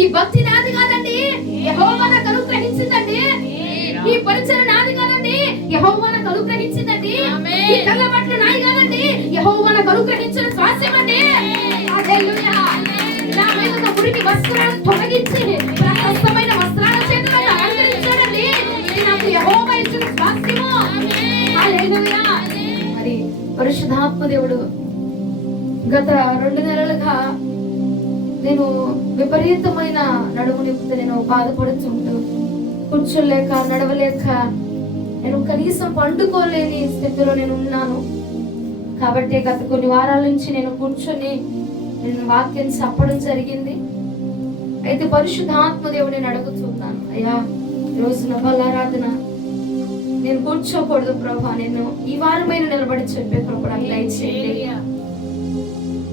ఈ భక్తి నాది కాదండి, యెహోవా నాకు అనుగ్రహించిందండి. ఈ పరిచయం నాది కాదండి, యెహోవా నాకు అనుగ్రహించిందండి. ఈ కళ్ళబట్లు నాది కాదండి, యెహోవా నాకు అనుగ్రహించిన స్వాస్థ్యం అండి. హల్లెలూయా. నా మీద ఉన్న మురికి వస్త్రాలను తొలగించి ప్రశస్తమైన వస్త్రాల చేత అలంకరించాడండి. ఇది నాకు యెహోవా ఇచ్చిన స్వాస్థ్యము. హల్లెలూయా. మరి పరిశుద్ధాత్మ దేవుడు గత 2 నెలలుగా నేను విపరీతమైన నడుము నొప్పితో నేను బాధపడుతుంటూ కూర్చోలేక నడవలేక నేను కనీసం పండుకోలేని స్థితిలో నేను ఉన్నాను. కాబట్టి గత కొన్ని వారాల నుంచి నేను కూర్చొని నేను వాక్యం చెప్పడం జరిగింది. అయితే పరిశుద్ధాత్మ దేవుడు నేను అడుగుతున్నాను, అయ్యా రోజున బలారాధన నేను కూర్చోకూడదు ప్రభా, నేను ఈ వారమైన నిలబడి చెప్పే ప్రభు నాకు దయచేయండి.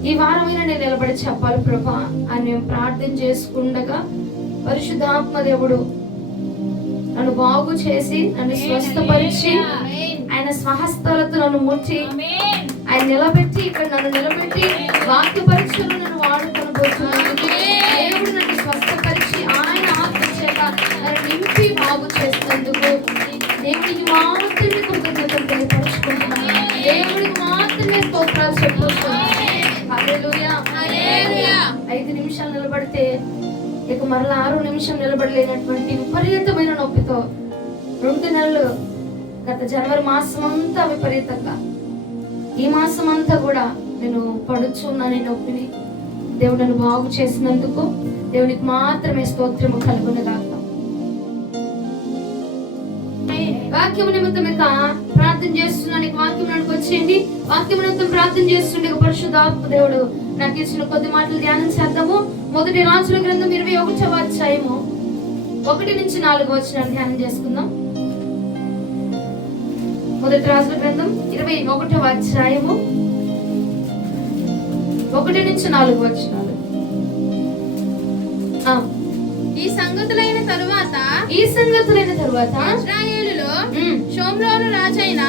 ఈ వారమైనా నేను నిలబడి చెప్పాలి ప్రభా అని నేను ప్రార్థన చేసుకుండగా పరిశుద్ధాత్మ దేవుడు నన్ను బాగు చేసి నన్ను స్వస్థపరిచి ఆయన స్వహస్తాలతో నన్ను ముట్టి ఆయన నిలబెట్టి ఇక్కడ నన్ను నిలబెట్టి వాక్య పరీక్షలు నన్ను వాడుకొనబోతున్నందుకు దేవుడు నన్ను స్వస్థపరిచి ఆయన ఆత్మ చేత నన్ను నింపి బాగు చేసినందుకు దేవుడికి మాత్రమే కృతజ్ఞతలు తెలియపరుచుకుంటున్నాను. దేవుడికి మాత్రమే స్తోత్రాలు చెప్పుకుంటున్నాను. హల్లెలూయా. 5 నిమిషాలు నిలబడితే ఇక మరలా 6 నిమిషం నిలబడలేనటువంటి విపరీతమైన నొప్పితో 2 నెలలు గత జనవరి మాసం అంతా విపరీతంగా, ఈ మాసం అంతా కూడా నేను పడుచున్నాను నొప్పిని. దేవుడిని బాగు చేసినందుకు దేవునికి మాత్రమే స్తోత్రము కలుగునగాక. వాక్యం నిమిత్తం ఇక ప్రార్థన చేస్తున్నాను. వాక్యం నాకు వచ్చేయండి. వాక్యం నిమిత్తం ప్రార్థన చేస్తుండే పరిశుద్ధాత్మ దేవుడు నాకు ఇచ్చిన కొద్ది మాటలు ధ్యానం చేద్దాము. 1 రాజుల గ్రంథం 21వ అధ్యాయము 1 నుంచి 4 వచనాలు ధ్యానం చేసుకుందాం. 1 రాజుల గ్రంథం 21వ అధ్యాయము 1 నుంచి 4 వచనాలు. ఈ సంగతులైన తరువాత ఇశ్రాయేలులో షోమ్రోను రాజైన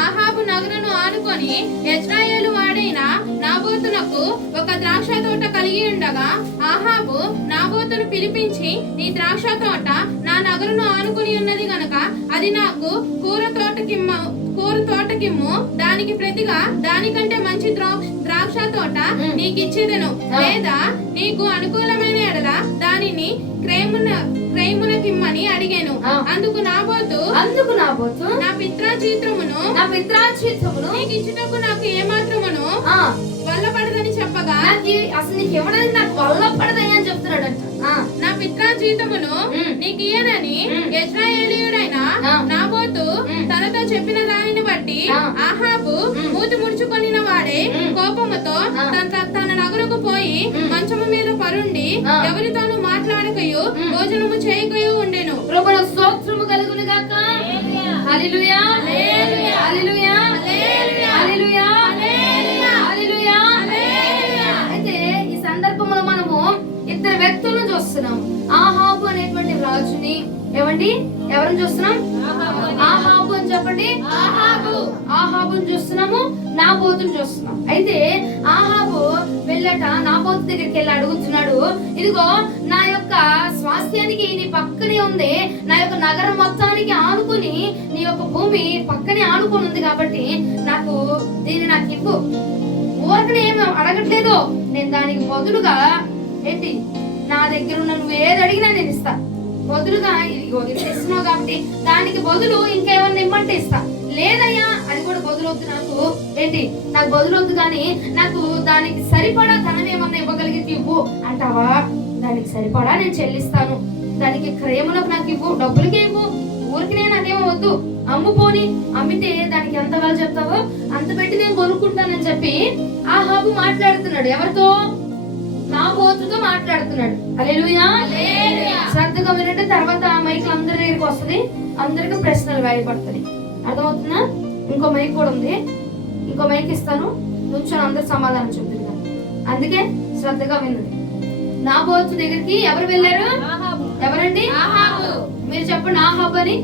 ఆహాబు నగరును ఆనుకొని ఇశ్రాయేలు వాడైన నాబోతునకు ఒక ద్రాక్ష తోట కలిగి ఉండగా ఆహాబు నాబోతును పిలిపించి, నీ ద్రాక్ష తోట నా నగరును ఆనుకొని ఉన్నది గనక అది నాకు కూర తోటకిమ్ము, దానికి ప్రతిగా దానికంటే మంచి ద్రాక్ష తోట నీకిచ్చేదను, లేదా నీకు అనుకూలమైన ఎడల దానిని క్రయమునకిమ్మని అడిగాను. అందుకు నాబోతు నా పిత్రాజీతమును నీకు ఇచ్చుటకు నాకు ఏమాత్రమును వల్లపడదని చెప్పగా, అసలు నీకు ఇవ్వడానికి నాకు వల్లపడదని అని చెప్తున్నాడంట. నా పిత్రాజీతమును నీకు ఇయ్యనని ఇశ్రాయేలీయుడైన నాబోతు తనతో చెప్పిన దానిని బట్టి ఆహాబు మూతి ముడుచుకొనిన వాడే కోపముతో తన నగరుకు పోయి మంచము మీద పరుండి ఎవరితోనూ మాట్లాడకయు భోజనము చేయకయు ఉండెను. ప్రభువు స్తోత్రము కలుగును గాక. హల్లెలూయా. హల్లెలూయా. హల్లెలూయా. హల్లెలూయా. అయితే ఈ సందర్భంలో మనము 2 వ్యక్తులను చూస్తున్నాం. ఆహాబు అనేటువంటి రాజుని, ఎవరిని చూస్తున్నాం? ఆహాబు అని చెప్పండి. ఆహాబుని చూస్తున్నాము, నాబోతుని చూస్తున్నాం. అయితే ఆహాబు వెళ్ళట నాబోతు దగ్గరికి వెళ్ళి అడుగుతున్నాడు, ఇదిగో నా యొక్క స్వాస్థ్యానికి నీ పక్కనే ఉంది, నా యొక్క నగరం మొత్తానికి ఆనుకుని నీ యొక్క భూమి పక్కనే ఆనుకుని ఉంది కాబట్టి నాకు దీన్ని నాకు ఇవ్వు. ఊరకనే ఏమి అడగట్లేదు, నేను దానికి బదులుగా ఏంటి నా దగ్గర నువ్వు ఏది అడిగినా నేను ఇస్తా. బదులుగా ఇదిగో ఇది ఇస్తున్నావు కాబట్టి దానికి బదులు ఇంకేమన్నా ఇమ్మంటే ఇస్తా. లేదయ్యా అది కూడా బదులు వద్దు, నాకు బదులు వద్దు, కానీ నాకు దానికి సరిపడా ధనం ఏమన్నా ఇవ్వగలిగితే ఇవ్వు అంటావా? దానికి సరిపడా నేను చెల్లిస్తాను, దానికి క్రయములకు నాకు ఇవ్వు, డబ్బులకే ఇవ్వు, ఊరికి నాకేమో వద్దు, అమ్ముపోని, అమ్మితే దానికి ఎంత వేళ చెప్తావో అంత పెట్టి నేను కొనుక్కుంటానని చెప్పి ఆహాబు మాట్లాడుతున్నాడు. ఎవరితో? నాబోతుతో మాట్లాడుతున్నాడు. హల్లెలూయా. శ్రద్ధగా వినండి, తర్వాత మైక్ అందరి దగ్గరికి వస్తుంది, అందరికి ప్రశ్నలు వేయబడతాయి. అర్థమవుతుందా? ఇంకో మైక్ కూడా ఉంది, ఇంకో మైక్ ఇస్తాను, కూర్చొని అందరు సమాధానం చెప్తున్నారు. అందుకే శ్రద్ధగా వినండి. నాబోతు దగ్గరికి ఎవరు వెళ్ళారు? ఎవరండి? మీరు చెప్పండి. ఆహాబు అని,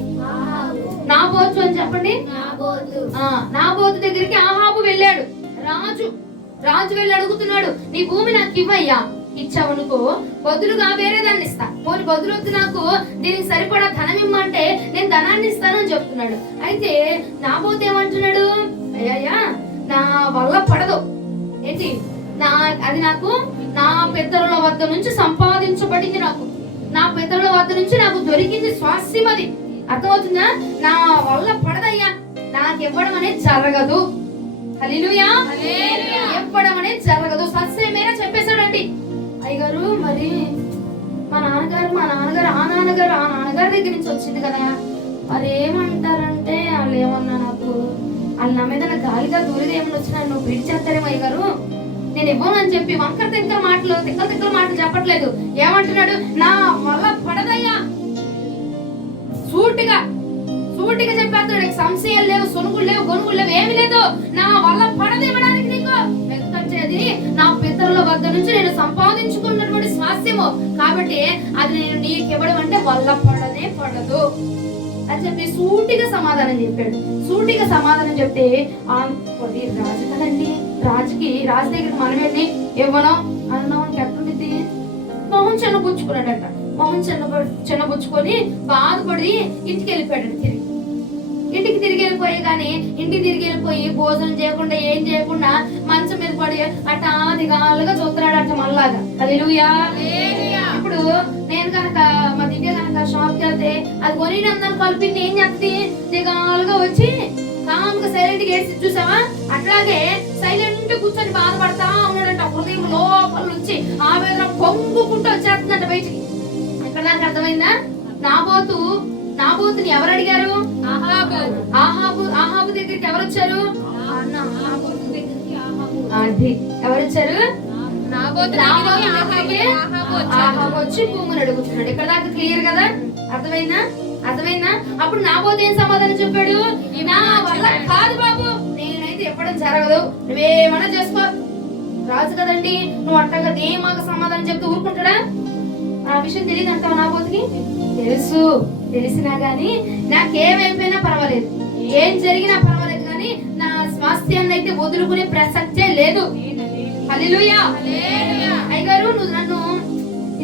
నాబోతు అని చెప్పండి. నాబోతు దగ్గరికి ఆహాబు వెళ్ళాడు. రాజు వెళ్ళి అడుగుతున్నాడు, నీ భూమి నాకు ఇవ్వయ్యా, ఇచ్చావనుకో బదులుగా వేరే దాన్ని ఇస్తా. పోనీ బదులు వద్దు, నాకు దీనికి సరిపడా ధనం ఇమ్మంటే నేను ధనాన్ని ఇస్తానని చెప్తున్నాడు. అయితే నాబోతు ఏమంటున్నాడు, అయ్యా నా వల్ల పడదు, ఏంటి అది నాకు నా పితరుల వద్ద నుంచి సంపాదించబడింది, నా పితరుల వద్ద నుంచి నాకు దొరికింది స్వాస్థ్యం, అది అర్థమవుతుందా? నా వల్ల పడదయ్యా, నాకు ఇవ్వడం అనేది జరగదు. హల్లెలూయా, ఇవ్వడం అనేది జరగదు. సస్యమేనా చెప్పేశాడండి. అయ్యగారు మరి మా నాన్నగారు ఆ నాన్నగారి దగ్గర నుంచి వచ్చింది కదా, మరి ఏమంటారంటే వాళ్ళు ఏమన్నా నాకు వాళ్ళ నా మీద గాలిగా దూరిగా ఏమన్నా వచ్చినా నువ్వు విడిచేస్తారేమో అయ్యగారు, నేను ఇవ్వను అని చెప్పి వంకర తిక్కల మాటలు చెప్పట్లేదు. ఏమంటున్నాడు, నా వల్ల పడదయ్యా. సూటిగా చెప్పేస్తాడు. సంశయాలు లేవు, సొనుగులు లేవు, గొనుగులు లేవు, ఏమి లేదు. నా వల్ల పడదు ఇవ్వడానికి నీకు, ఎందుకంటే అది నా పితరుల వద్ద నుంచి నేను సంపాదించుకున్నటువంటి స్వాస్థ్యము, కాబట్టి అది నేను నీకు ఇవ్వడం అంటే వల్ల పడనే పడదు అని చెప్పి సూటిగా సమాధానం చెప్పాడు. సూటిగా సమాధానం చెప్తే రాజు కదండి, రాజు దగ్గర మనం వెళ్ళి ఇవ్వను అన్నామని ఎట్లుంది. మొహం చిన్నపుచ్చుకున్నాడట. మొహం చిన్నపుచ్చుకొని బాధపడి ఇంటికి వెళ్ళిపోయాడు. ఇంటికి తిరిగి వెళ్ళిపోయి కానీ ఇంటికి తిరిగి వెళ్ళిపోయి భోజనం చేయకుండా ఏం చేయకుండా మంచం మీద పడి అట్టా దిగాలుగా చూస్తున్నాడట మళ్ళాగా. హల్లెలూయా. ఇప్పుడు నేను కనుక మా దివ్య కనుక షాప్కి వెళ్తే అది కొనినందని కలిపి ఏం చేస్తుంది, దిగాలుగా వచ్చి కామ్గా సైలెంట్ గా ఏడ్చి చూసావా, అట్లాగే సైలెంట్ కూర్చొని బాధపడతా ఉన్నాడంట. హృదయం లోపల నుంచి ఆవేదన పొంగుకుంటూ వచ్చేస్తుందంట బయటికి. ఇక్కడ నాకు అర్థమైందా? నాబోతుని ఎవరు అడిగారు? ఆహాబు దగ్గరికి ఎవరు వచ్చారు? ఎవరు వచ్చారు? ఆహాబు వచ్చి భూమిని అడుగుతున్నాడు. ఇక్కడ దాకా క్లియర్ కదా, అర్థమైందా? అప్పుడు నాబోతు ఏం సమాధానం చెప్పాడు, నా వల్ల కాదు బాబు, నేనైతే ఎప్పడం జరగదు, నువ్వేమన్నా చేసుకో. రాజు కదండి, నువ్వు అట్టగా ఏమాక సమాధానం చెప్తూ ఊరుకుంటాడా? ఆ విషయం తెలియదు అంటావు నాబోతుకి? తెలిసినా గాని నాకేమైపోయినా పర్వాలేదు, ఏం జరిగినా పర్వాలేదు, కానీ నా స్వాస్థ్యాన్ని అయితే వదులుకునే ప్రసక్తే లేదు. హల్లెలూయా. అయ్యగారు నువ్వు నన్ను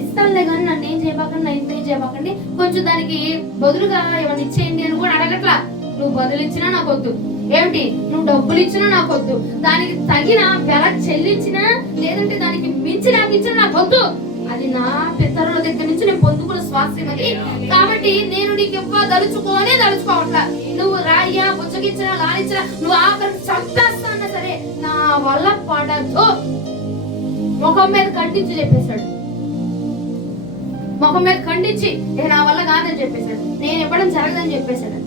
ఇస్తానులే కానీ నన్ను ఏం చేయబాకండి, కొంచెం దానికి బదులుగా ఏమన్నా ఇచ్చేయండి అని కూడా అడగట్లా. నువ్వు బదులు ఇచ్చినా నాకొద్దు, ఏమిటి నువ్వు డబ్బులు ఇచ్చినా నాకొద్దు, దానికి తగిన వెల చెల్లించినా లేదంటే దానికి మించి నాకు ఇచ్చినా నాకొద్దు, అది నా పితరుల దగ్గర నుంచి నేను పొందుకున్న స్వాస్థ్యం అది, కాబట్టి నేను నీకు దలుచుకోవట్లా. నువ్వు రాయ్యా బుచ్చగిచ్చినా లానిచ్చినా నువ్వు ఆఖరి చంపేస్తానా సరే నా వల్ల పడదు. ముఖం మీద ఖండించి చెప్పేశాడు. ముఖం మీద ఖండించి నా వల్ల కాదని చెప్పేశాడు. నేను ఇవ్వడం జరగదని చెప్పేశాడు.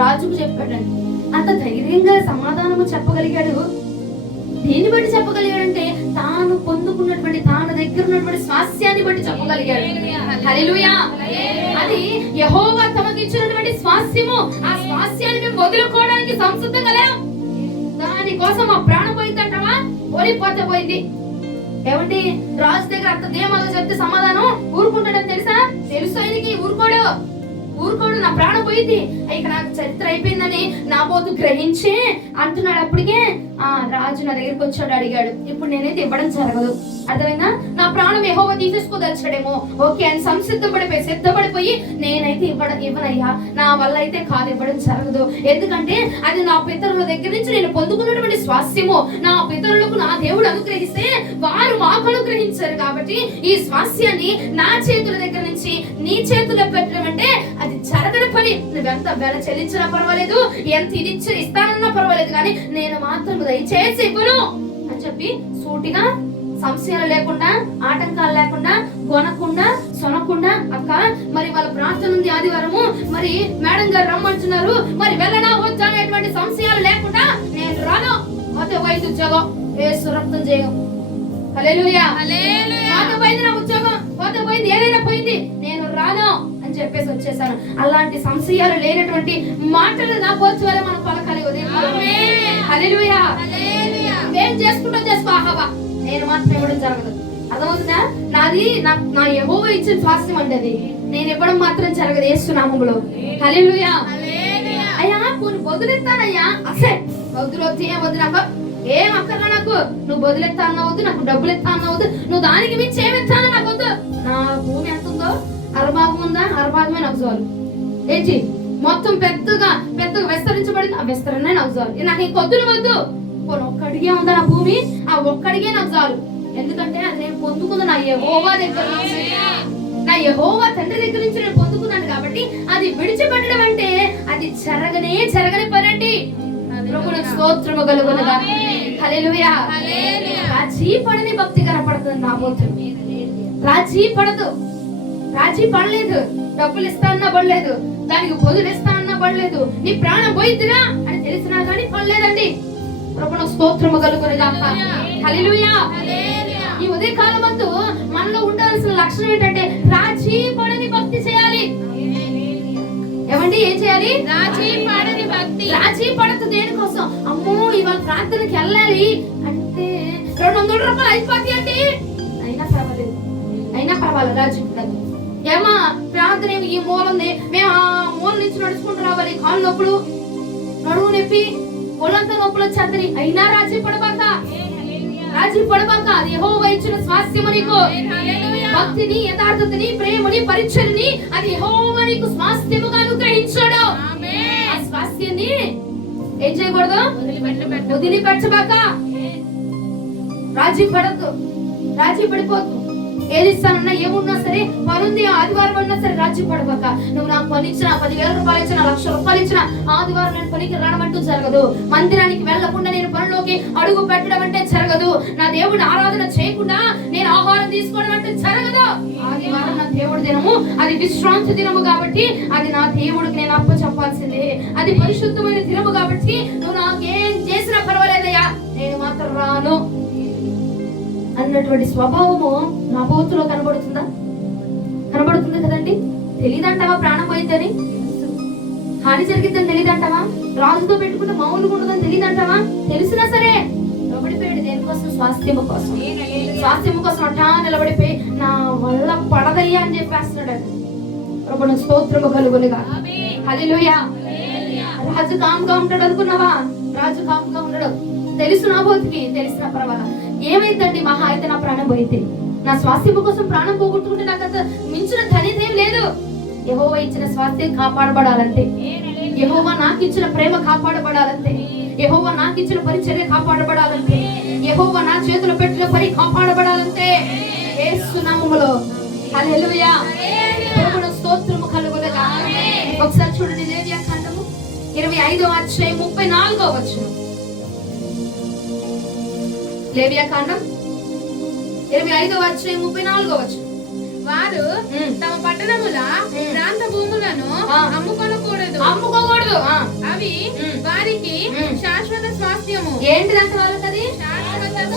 రాజుకు చెప్పాడండి. అంత ధైర్యంగా సమాధానము చెప్పగలిగాడు. దేన్ని బట్టి చెప్పగలిగాడంటే తాను పొందుకున్నటువంటి తాను దగ్గర ఉన్నటువంటి స్వాస్థ్యాన్ని బట్టి చెప్పగలిగాడు. హల్లెలూయా. అది యెహోవా తమకిచ్చినటువంటి స్వాస్థ్యము. ఆ స్వాస్థ్యాన్ని మేము వదులుకోవడానికి సంసిద్ధంగా లేం. దానికోసం ఆ ప్రాణం పోయిందంటావా? ఓడిపోతే పోయింది. ఏమండి రాజు దగ్గర అంత ధీమాగా చెప్తే సమాధానం ఊరుకుంటాడని తెలుసు ఆయనకి. ఊరుకోడు, నా ప్రాణం పోయింది, ఇక నాకు చరిత్ర అయిపోయిందని నాబోతు గ్రహించి అంటున్నాడు. అప్పటికే రాజు నా దగ్గరికి వచ్చాడు, అడిగాడు. ఇప్పుడు నేనైతే ఇవ్వడం జరగదు, అర్థమైనా? నా ప్రాణం యెహోవా తీసేసుకోదలిచాడేమో, ఓకే అని సిద్ధపడిపోయి నేనైతే ఇవ్వనయ్యా, నా వల్ల అయితే కాదు, ఇవ్వడం జరగదు. ఎందుకంటే అది నా పితరుల దగ్గర నుంచి నేను పొందుకున్నటువంటి స్వాస్థ్యము. నా పితరులకు నా దేవుడు అనుగ్రహిస్తే వారు మాకు అనుగ్రహించారు, కాబట్టి ఈ స్వాస్థ్యాన్ని నా చేతుల దగ్గర నుంచి నీ చేతుల్లో పెట్టడం అంటే అది జరగని పని. నువ్వెంత వెల చెల్లించినా పర్వాలేదు, ఎంత ఇస్తానన్నా పర్వాలేదు, కానీ నేను మాత్రం దయచేసి ఇవ్వను అని చెప్పి సూటిగా, సంశయాలు లేకుండా, ఆటంకాలు లేకుండా, కొనకుండా, సొనకుండా, అక్క మరి వాళ్ళ ప్రార్థన ఉంది ఆదివారము, మరి మేడం గారు రమ్మంటున్నారు, మరి వెళ్ళనా వద్దా అనేటువంటి సంశయాలు లేకుండా నేను రాను. పోతే పోయింది ఉద్యోగం, యేసు రక్తం జయం. హల్లెలూయా. పోతే పోయింది నా ఉద్యోగం, పోతే పోయింది, ఏదైనా పోయింది, నేను రాను అని చెప్పేసి వచ్చేసాను. అలాంటి సంశయాలు లేనటువంటి మాటలు నా పోర్చు వల్ల మనం పలకాలి. హల్లెలూయా. ఏం చేసుకుంటా చేసుకో, ఆహావా నేను మాత్రం ఇవ్వడం జరగదు. అర్థమవుతుందా? నా యెహోవా ఇచ్చిన స్వాస్థ్యం అంటే అది నేను ఇవ్వడం మాత్రం జరగదు యేసు నామములో. హల్లెలూయా. అయ్యా కొన్ని వదిలేస్తానయ్యా, అసే వద్దు నాకు ఏం అక్కర్లా నాకు. నువ్వు బదులెత్తా అన్నవద్దు, నాకు డబ్బులు ఎత్తా అన్నవద్దు, నువ్వు దానికి మించి ఏమిస్తాను నాకు వద్దు. నా భూమి ఎంత ఉందో అరభాగం ఉందా, అరభాగమే నాకు చాలు. ఏంటి మొత్తం పెద్దగా విస్తరించబడింది, ఆ విస్తరణే నాకు చాలు. నాకు ఇంకొద్దులు వద్దు. ఒక్కడిగే ఉందా నా భూమి, ఆ ఒక్కడిగే నాకు చాలు. ఎందుకంటే అది నేను పొందుకుంది నా యెహోవా దగ్గర నుంచి, నా యెహోవా తండ్రి దగ్గర నుంచి నేను పొందుకున్నాను. కాబట్టి అది విడిచిపెట్టడం అంటే అది జరగని పనండి. ప్రభువునికి స్తోత్రము కలుగునుగా. హల్లెలూయా. రాజీ పడని భక్తి కనపడుతుంది నాబోతు. రాజీ పడలేదు. డబ్బులు ఇస్తా అన్నా పడలేదు, దానికి బదులు ఇస్తా అన్నా పడలేదు. నీ ప్రాణం పోయిద్దిరా అని తెలిసినా కానీ పడలేదండి. ప్రభువునికి స్తోత్రము కలుగునుగా. హల్లెలూయా. ఈ ఉదయకాలం అందు మనలో ఉండాల్సిన లక్షణం ఏంటంటే రాజీ పడని భక్తి చేయాలి. ఏమండి ఏం చేయాలి? రాజీ పడదు. దేనికోసం? అమ్మో ఇవాళ ప్రార్థనకి వెళ్ళాలి అంటే 200 రూపాయలు అయిపోతాయి అండి, అయినా పర్వాలేదు రాజీ పడదు. ఏమా ప్రార్థన ఈ మూల ఉంది, మేము ఆ మూల నుంచి నడుచుకుంటూ రావాలి, కాళ్ళు నొప్పులు, నడువు నొప్పి, ఒళ్ళంతా నొప్పులు వచ్చేద్దరి, అయినా రాజీ పడబాక. అది యెహోవా ఇచ్చిన స్వాస్థ్యము నీకు. భక్తిని, యథార్థతని, ప్రేమని, పరిచర్ని అది యెహోవా నీకు స్వాస్థ్యముగా అనుగ్రహించాడు. ఆ స్వాస్థ్యాన్ని ఏం చేయకూడదు? వదిలిపెట్టబాక. రాజీ పడిపోద్దు. ఏది ఇస్తానన్నా ఏమున్నా సరే, పనుంది ఆదివారం అన్నా సరే రాజీ పడబాక. నువ్వు నాకు పని ఇచ్చినా, 10,000 రూపాయలు ఇచ్చినా, 1,00,000 రూపాయలు ఇచ్చినా, ఆదివారం నేను పనికి రావడం జరగదు. మందిరానికి వెళ్లకుండా నేను పనిలోకి అడుగు పెట్టడం అంటే జరగదు. నా దేవుడిని ఆరాధన చేయకుండా నేను ఆహారం తీసుకోవడం అంటే జరగదు. ఆదివారం నా దేవుడి దినము, అది విశ్రాంతి దినము కాబట్టి అది నా దేవుడికి నేను అప్ప చెప్పాల్సిందే. అది పరిశుద్ధమైన దినము కాబట్టి నువ్వు నాకేం చేసినా పర్వాలేదయ్యా, నేను మాత్రం రాను అన్నటువంటి స్వభావము నా బోతులో కనబడుతుంది కదండి. తెలీదంటావా ప్రాణం పోయిద్దని? హాని జరిగిద్దని తెలీదంటావా? రాజుతో పెట్టుకుంటే మామూలుగా ఉండదని తెలీదంటావా? తెలిసినా సరే నిలబడిపోయాడు. దేనికోసం? స్వాస్థ్యము కోసం అట్టా నిలబడిపోయి నా వల్ల పడదయ్యా అని చెప్పేస్తున్నాడు. ప్రభువునికి స్తోత్రము కలుగునుగా. హల్లెలూయా. రాజు కామ్గా ఉంటాడు అనుకున్నావా? రాజు కామ్గా ఉండడు. తెలుసు నా బోతికి, తెలిసిన పర్వాలా. ఏమైందండి? మహా అయితే నా ప్రాణం పోయింది. నా స్వాస్థ్యం కోసం ప్రాణం పోగొట్టుకుంటే నాకు అంత మించిన ధనిదేం లేదు. యెహోవా ఇచ్చిన స్వాస్థ్యం కాపాడబడాలంటే, యెహోవా నాకు ఇచ్చిన ప్రేమ కాపాడబడాలంటే, యెహోవా నాకు ఇచ్చిన పరిచర్య కాపాడబడాలంటే, యెహోవా నా చేతిలో పెట్టిన పని కాపాడబడాలంటే యేసు నామములో. హల్లెలూయా. ప్రభువునికి స్తోత్రము కలుగునుగా. ఒకసారి చూడండి, లేవియాకాండము 25వ అధ్యాయం 34వ వచనం. లేవియాకాండం 25వ అధ్యాయం 34వ వచనం. వారు తమ పట్టణముల ప్రాంత భూములను అమ్ముకోకూడదు. అవి వారికి శాశ్వత స్వాస్థ్యము. ఏంటిదంటే వాళ్ళకి అది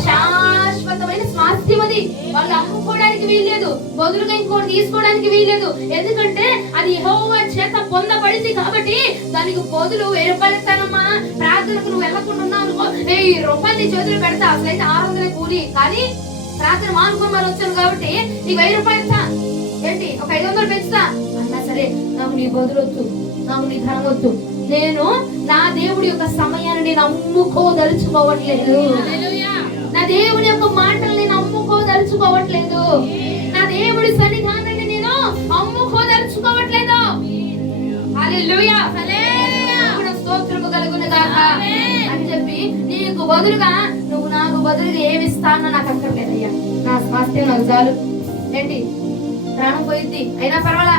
శాశ్వతమైన స్వాస్థ్యం. అది వాళ్ళు అమ్ముకోవడానికి వీల్లేదు, బదులుగా ఇంకోటి తీసుకోవడానికి వీల్లేదు. ఎందుకంటే అది యెహోవా చేత పొందబడింది కాబట్టి దానికి బదులు 1000 రూపాయలు ఇస్తానమ్మా, ప్రార్థనకు నువ్వు వెళ్ళకుండా ఉన్నావు అనుకో, 1000 రూపాయలు నీ చేతులు పెడతా. అసలైతే 600 కూలి, కానీ ప్రార్థన మానుకొని మరి వచ్చాను కాబట్టి నీకు 1000 రూపాయలు ఇస్తా, ఏంటి ఒక 500 పెంచుతా అన్నా సరే, నాకు నీ బదులు వద్దు, నాకు నీ ధనం వద్దు. నేను నా దేవుడి యొక్క సమయాన్ని నేను అమ్ముకోదలుచుకోవట్లేదు. నా దేవుడి యొక్క మాటలు నేను అమ్ముకోదలుచుకోవట్లేదు. నా దేవుడి సన్నిధానాన్ని నేను అమ్ముకోదలుచుకోవట్లేదు. హల్లెలూయా. స్తోత్రము కలుగునుగాక అని చెప్పి నీకు బదులుగా నువ్వు నాకు బదులుగా ఏమి ఇస్తానో నాకు అక్కర్లేదయ్యా, నా స్వాస్థ్యం నాకు చాలు. ఏంటి ప్రాణం పోయిద్ది అయినా పర్వాలా,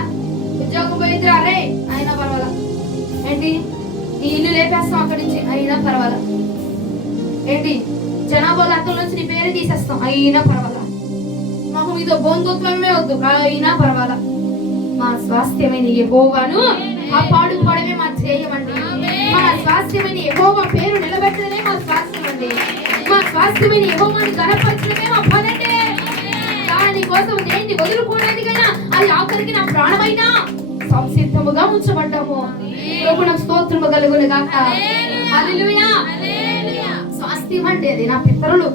ఉద్యోగం పోయిద్ది అరే అయినా పర్వాలా, ఏంటి నీ ఇల్లు లేపేస్తాం అక్కడి నుంచి అయినా పర్వాలా, ఏంటి జనాభా లెక్కల నుంచి నీ పేరు తీసేస్తాం అయినా పర్వాలా, మాకు మీతో బంధుత్వమే వద్దు అయినా పర్వాలా, మా స్వాస్థ్యమైన యెహోవాను కాపాడుకోవడమే మా ధ్యేయమండి. మా స్వాస్థ్యమైన యెహోవా పేరు నిలబెట్టడమే మా స్వాస్థ్యం అండి. మా స్వాస్థ్యమైన యెహోవాని గణపరచడమే మా పనండి. దాని కోసం దేన్ని వదులుకోవడానికైనా అది ఆఖరికి నా ప్రాణమైనా సంసిద్ధముగా ఉంచబడ్డాము. ప్రభువునికి స్తోత్రము కలుగునుగాక. హల్లెలూయా. స్వాస్థ్యం అంటే అది నా పితరులు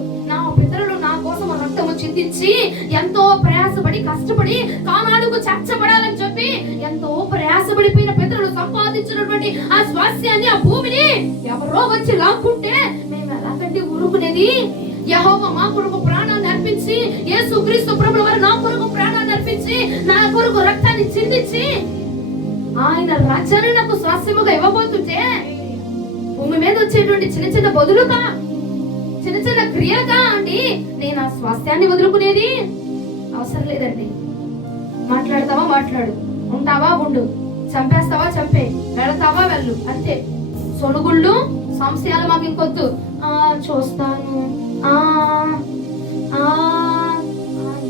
నా కోసం రక్తము చిందించి ఎంతో ప్రయాసపడి కష్టపడి కానాడుకు చేర్చబడాలని చెప్పి ఎంతో ప్రయాసపడిపోయిన పితరులు సంపాదించినటువంటి ఆ స్వాస్థ్యాన్ని, ఆ భూమిని ఎవరో వచ్చి లాక్కుంటే మేము ఎలాగండి ఎందుకంటే ఊరుకునేది యెహోవా మా కొరకు ప్రాణాన్ని అర్పించి, యేసుక్రీస్తు ప్రభువు వారు నా కొరకు ప్రాణాన్ని అర్పించి, నా కొరకు రక్తాన్ని చిందించి ఆయన రాజ్యాన్ని నాకు స్వాస్థ్యముగా ఇవ్వబోతుంటే భూమి మీద వచ్చేటువంటి చిన్న చిన్న బదులుగా, చిన్న చిన్న క్రియలుగా అండి నేను ఆ స్వాస్థ్యాన్ని వదులుకునేది అవసరం లేదండి. మాట్లాడతావా మాట్లాడు, ఉంటావా ఉండు, చంపేస్తావా చంపే, వెళతావా వెళ్ళు, అంతే. సొనుగుళ్ళు సంశయాలు మాకు ఇంకొద్దు. చూస్తాను,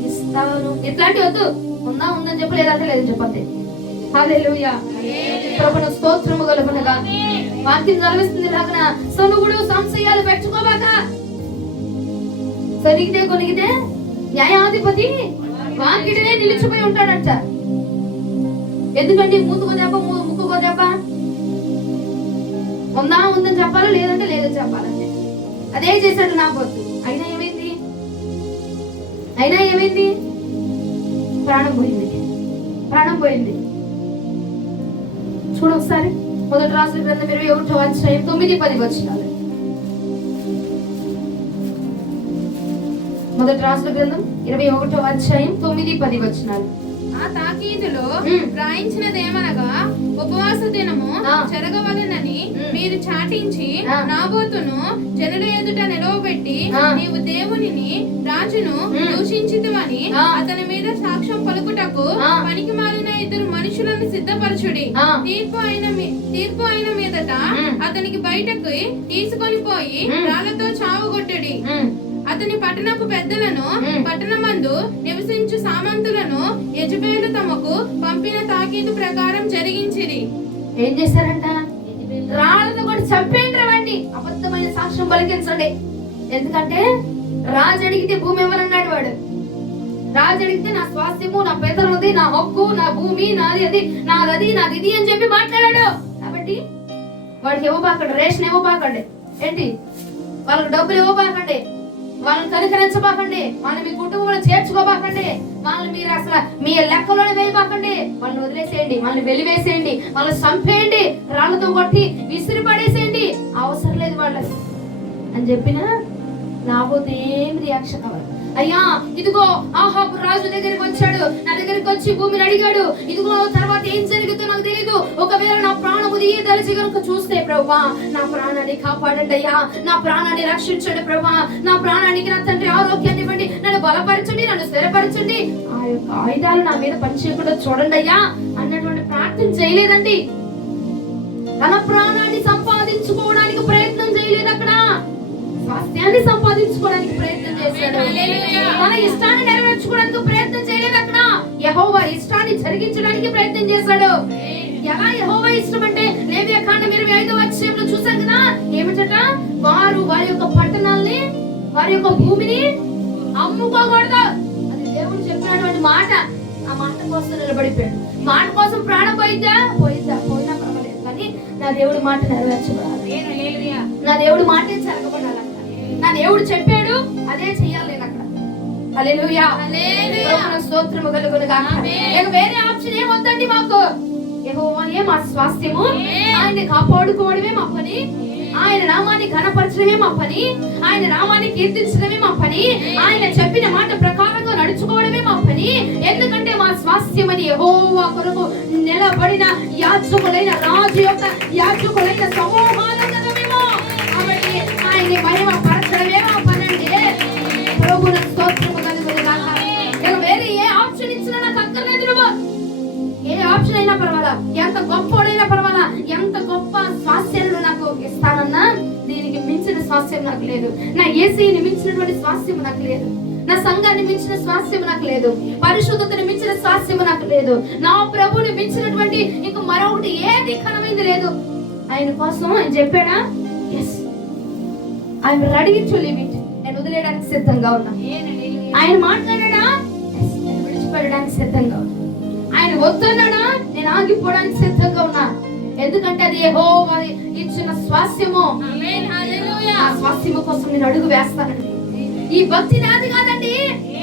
ఇస్తాను, ఇట్లాంటి వద్దు. ఉందా ఉందని చెప్పు, లేదంటే లేదని చెప్పండి. హల్లెలూయా, ప్రభువుకు స్తోత్రము కలుగునుగా. వాక్యం చదివిస్తుంది లాగన సొనుగుడు సంశయాలు పెట్టుకోబాక. సరిగితే కొనిగితే న్యాయాధిపతి వాకిడినే నిలిచిపోయి ఉంటాడంట. ఎందుకంటే మూతుకో దెబ్బ ముక్కుకో దెబ్బ, ఉందా ఉందని చెప్పాలి, లేదంటే లేదని చెప్పాలంటే. అదే చేశాడు నా పొద్దు. అయినా ఏమైంది? ప్రాణం పోయింది. చూడు ఒకసారి మొదటి రాసుల గ్రంథం 21వ అధ్యాయం 9-10 వచనాలు. మొదటి రాసుల గ్రంథం 21వ అధ్యాయం 9-10 వచనాలు. ఆ తాకీదులో రాయించినదేమనగా, ఉపవాస దినము జరగవలెనని మీరు చాటించి నాబోతును జనుల ఎదుట నిలవబెట్టి నీవు దేవునిని రాజును దూషించితివని అతని మీద సాక్ష్యం పలుకుటకు పనికి మాలిన 2 మనుషులను సిద్ధపరచుడి. తీర్పు అయిన మీదట అతనికి బయటకు తీసుకొని పోయి రాళ్లతో చావుగొట్టుడి. అతని పట్టణపు పెద్దలను, పట్టణమందు నివసించు సామంతులను యెజబెలు తమకు పంపిన తాకీదు ప్రకారం జరిగించిరి. ఏం చేశారంట? రాళ్ళను కూడా చంపేండి, అబద్ధమైన సాక్ష్యం పలికించండి. ఎందుకంటే రాజు అడిగితే భూమి ఇవ్వనన్నాడు వాడు. రాజు అడిగితే నా స్వాస్థ్యము, నా పెదరుది, నా హక్కు, నా భూమి నాది, నాది అని చెప్పి మాట్లాడాడు. కాబట్టి వాడికి ఇవ్వబాకండి, రేషన్ ఇవ్వబాకండి, ఏంటి వాళ్ళకి డబ్బులు ఇవ్వబాకండి, వాళ్ళని కనికరించబాకండి, వాళ్ళని మీ కుటుంబంలో చేర్చుకోబాకండి, వాళ్ళని మీరు అసలు మీ లెక్కలోనే వేయబాకండి. వాళ్ళని వదిలేసేయండి, వాళ్ళని వెలివేసేయండి, వాళ్ళని చంపేయండి, రాళ్లతో కొట్టి విసిరి పడేసేయండి, అవసరం లేదు వాళ్ళకి అని చెప్పిన నాబోతే ఏం రియాక్షన్ కావాలి? అయ్యా ఇదిగో ఆహాబు రాజు దగ్గరికి వచ్చాడు, నా దగ్గరికి వచ్చి భూమిని అడిగాడు, ఇదిగో తర్వాత ఏం జరుగుతుందో నాకు తెలియదు, ఒకవేళ నా ప్రాణము తీయదలిచి కనుక చూస్తే ప్రభువా నా ప్రాణాన్ని కాపాడండి అయ్యా, నా ప్రాణాన్ని రక్షించండి ప్రభువా, నా ప్రాణానికి నా తండ్రి ఆరోగ్యాన్ని ఇవ్వండి, నన్ను బలపరచండి, నన్ను స్థిరపరచండి, ఆ యొక్క ఆయుధాలు నా మీద పనిచేయకుండా చూడండి అయ్యా అన్నటువంటి ప్రార్థన చేయలేదండి. తన ప్రాణాన్ని సంపాదించుకోవడానికి ప్రయత్నం చేయలేదు, అక్కడ స్వాస్థ్యాన్ని సంపాదించుకోవడానికి ప్రయత్నం చేశాడు. తన ఇష్టాన్ని నెరవేర్చుకోవడానికి ప్రయత్నం చేయలేదు, అక్కడ యెహోవా ఇష్టాన్ని జరిగించడానికి ప్రయత్నం చేశాడు. ఎలా యెహోవా ఇష్టం అంటే లేవియాకాండం 25వ అధ్యాయంలో చూసాం కదా, ఏమిటట? వారి యొక్క పట్టణాల్ని, వారి యొక్క భూమిని అమ్ముకోకూడదు. అది దేవుడు చెప్పినటువంటి మాట. ఆ మాట కోసం నిలబడిపోయాడు. మాట కోసం ప్రాణం పోయినా పర్వాలేదు, కానీ నా దేవుడి మాట నెరవేర్చబడాలి, నా దేవుడి మాటే జరగబడాలి, నా దేవుడు చెప్పాడు అదే చెయ్యాలి నేను అక్కడ. హల్లెలూయా, ప్రభువుకు స్తోత్రము కలుగును గాక. ఇక వేరే ఆప్షన్ ఏం వద్దండి మాకు. యెహోవాయే మా స్వాస్థ్యము, ఆయన్ని కాపాడుకోవడమే మా పని, ఆయన నామాన్ని ఘనపరచడమే మా పని, ఆయన నామాన్ని కీర్తించడమే మా పని, ఆయన చెప్పిన మాట ప్రకారంగా నడుచుకోవడమే మా పని. ఎందుకంటే మా స్వాస్థ్యమని యెహోవా కొరకు నిలబడిన యాజకులైన రాజు యొక్క యాజకులైన సమూహాలను మేము, కాబట్టి ఆయన్ని మహిమ పరచడమే మా పని అండి. ప్రభువుకు స్తోత్రము కలుగును గాక. ఇక వేరే ఏ ఆప్షన్ ఇచ్చినా నాకు అక్కర్లేదు. నువ్వు ఏ ఆప్షన్ అయినా పర్వాలా, ఎంత గొప్పోడైనా పర్వాలా, ఎంత గొప్ప స్వాస్థ్యాలను నాకు ఇస్తానన్నా దీనికి మించిన స్వాస్థ్యం నాకు లేదు. నా యేసయ్యని మించినటువంటి స్వాస్థ్యం నాకు లేదు, నా సంఘాన్ని మించిన స్వాస్థ్యం నాకు లేదు, పరిశుద్ధతని మించిన స్వాస్థ్యం నాకు లేదు, నా ప్రభువుని మించినటువంటి ఇంక మరొకటి ఏది ఘనమైంది లేదు. ఆయన కోసం ఆయన చెప్పాడా? Yes, I'm ready to leave it. నేను వదిలేయడానికి సిద్ధంగా ఉన్నా. ఆయన మాట్లాడా? నేను విడిచిపెట్టడానికి సిద్ధంగా ఉన్నా. ఆయన వద్దన్నాడా? నేను ఆగిపోవడానికి సిద్ధంగా ఉన్నా. ఎందుకంటే అది యెహోవా ఇచ్చిన స్వాస్థ్యము. ఆ స్వాస్థ్యము కోసం నేను అడుగు వేస్తానండి. ఈ భక్తి నాది కాదండి,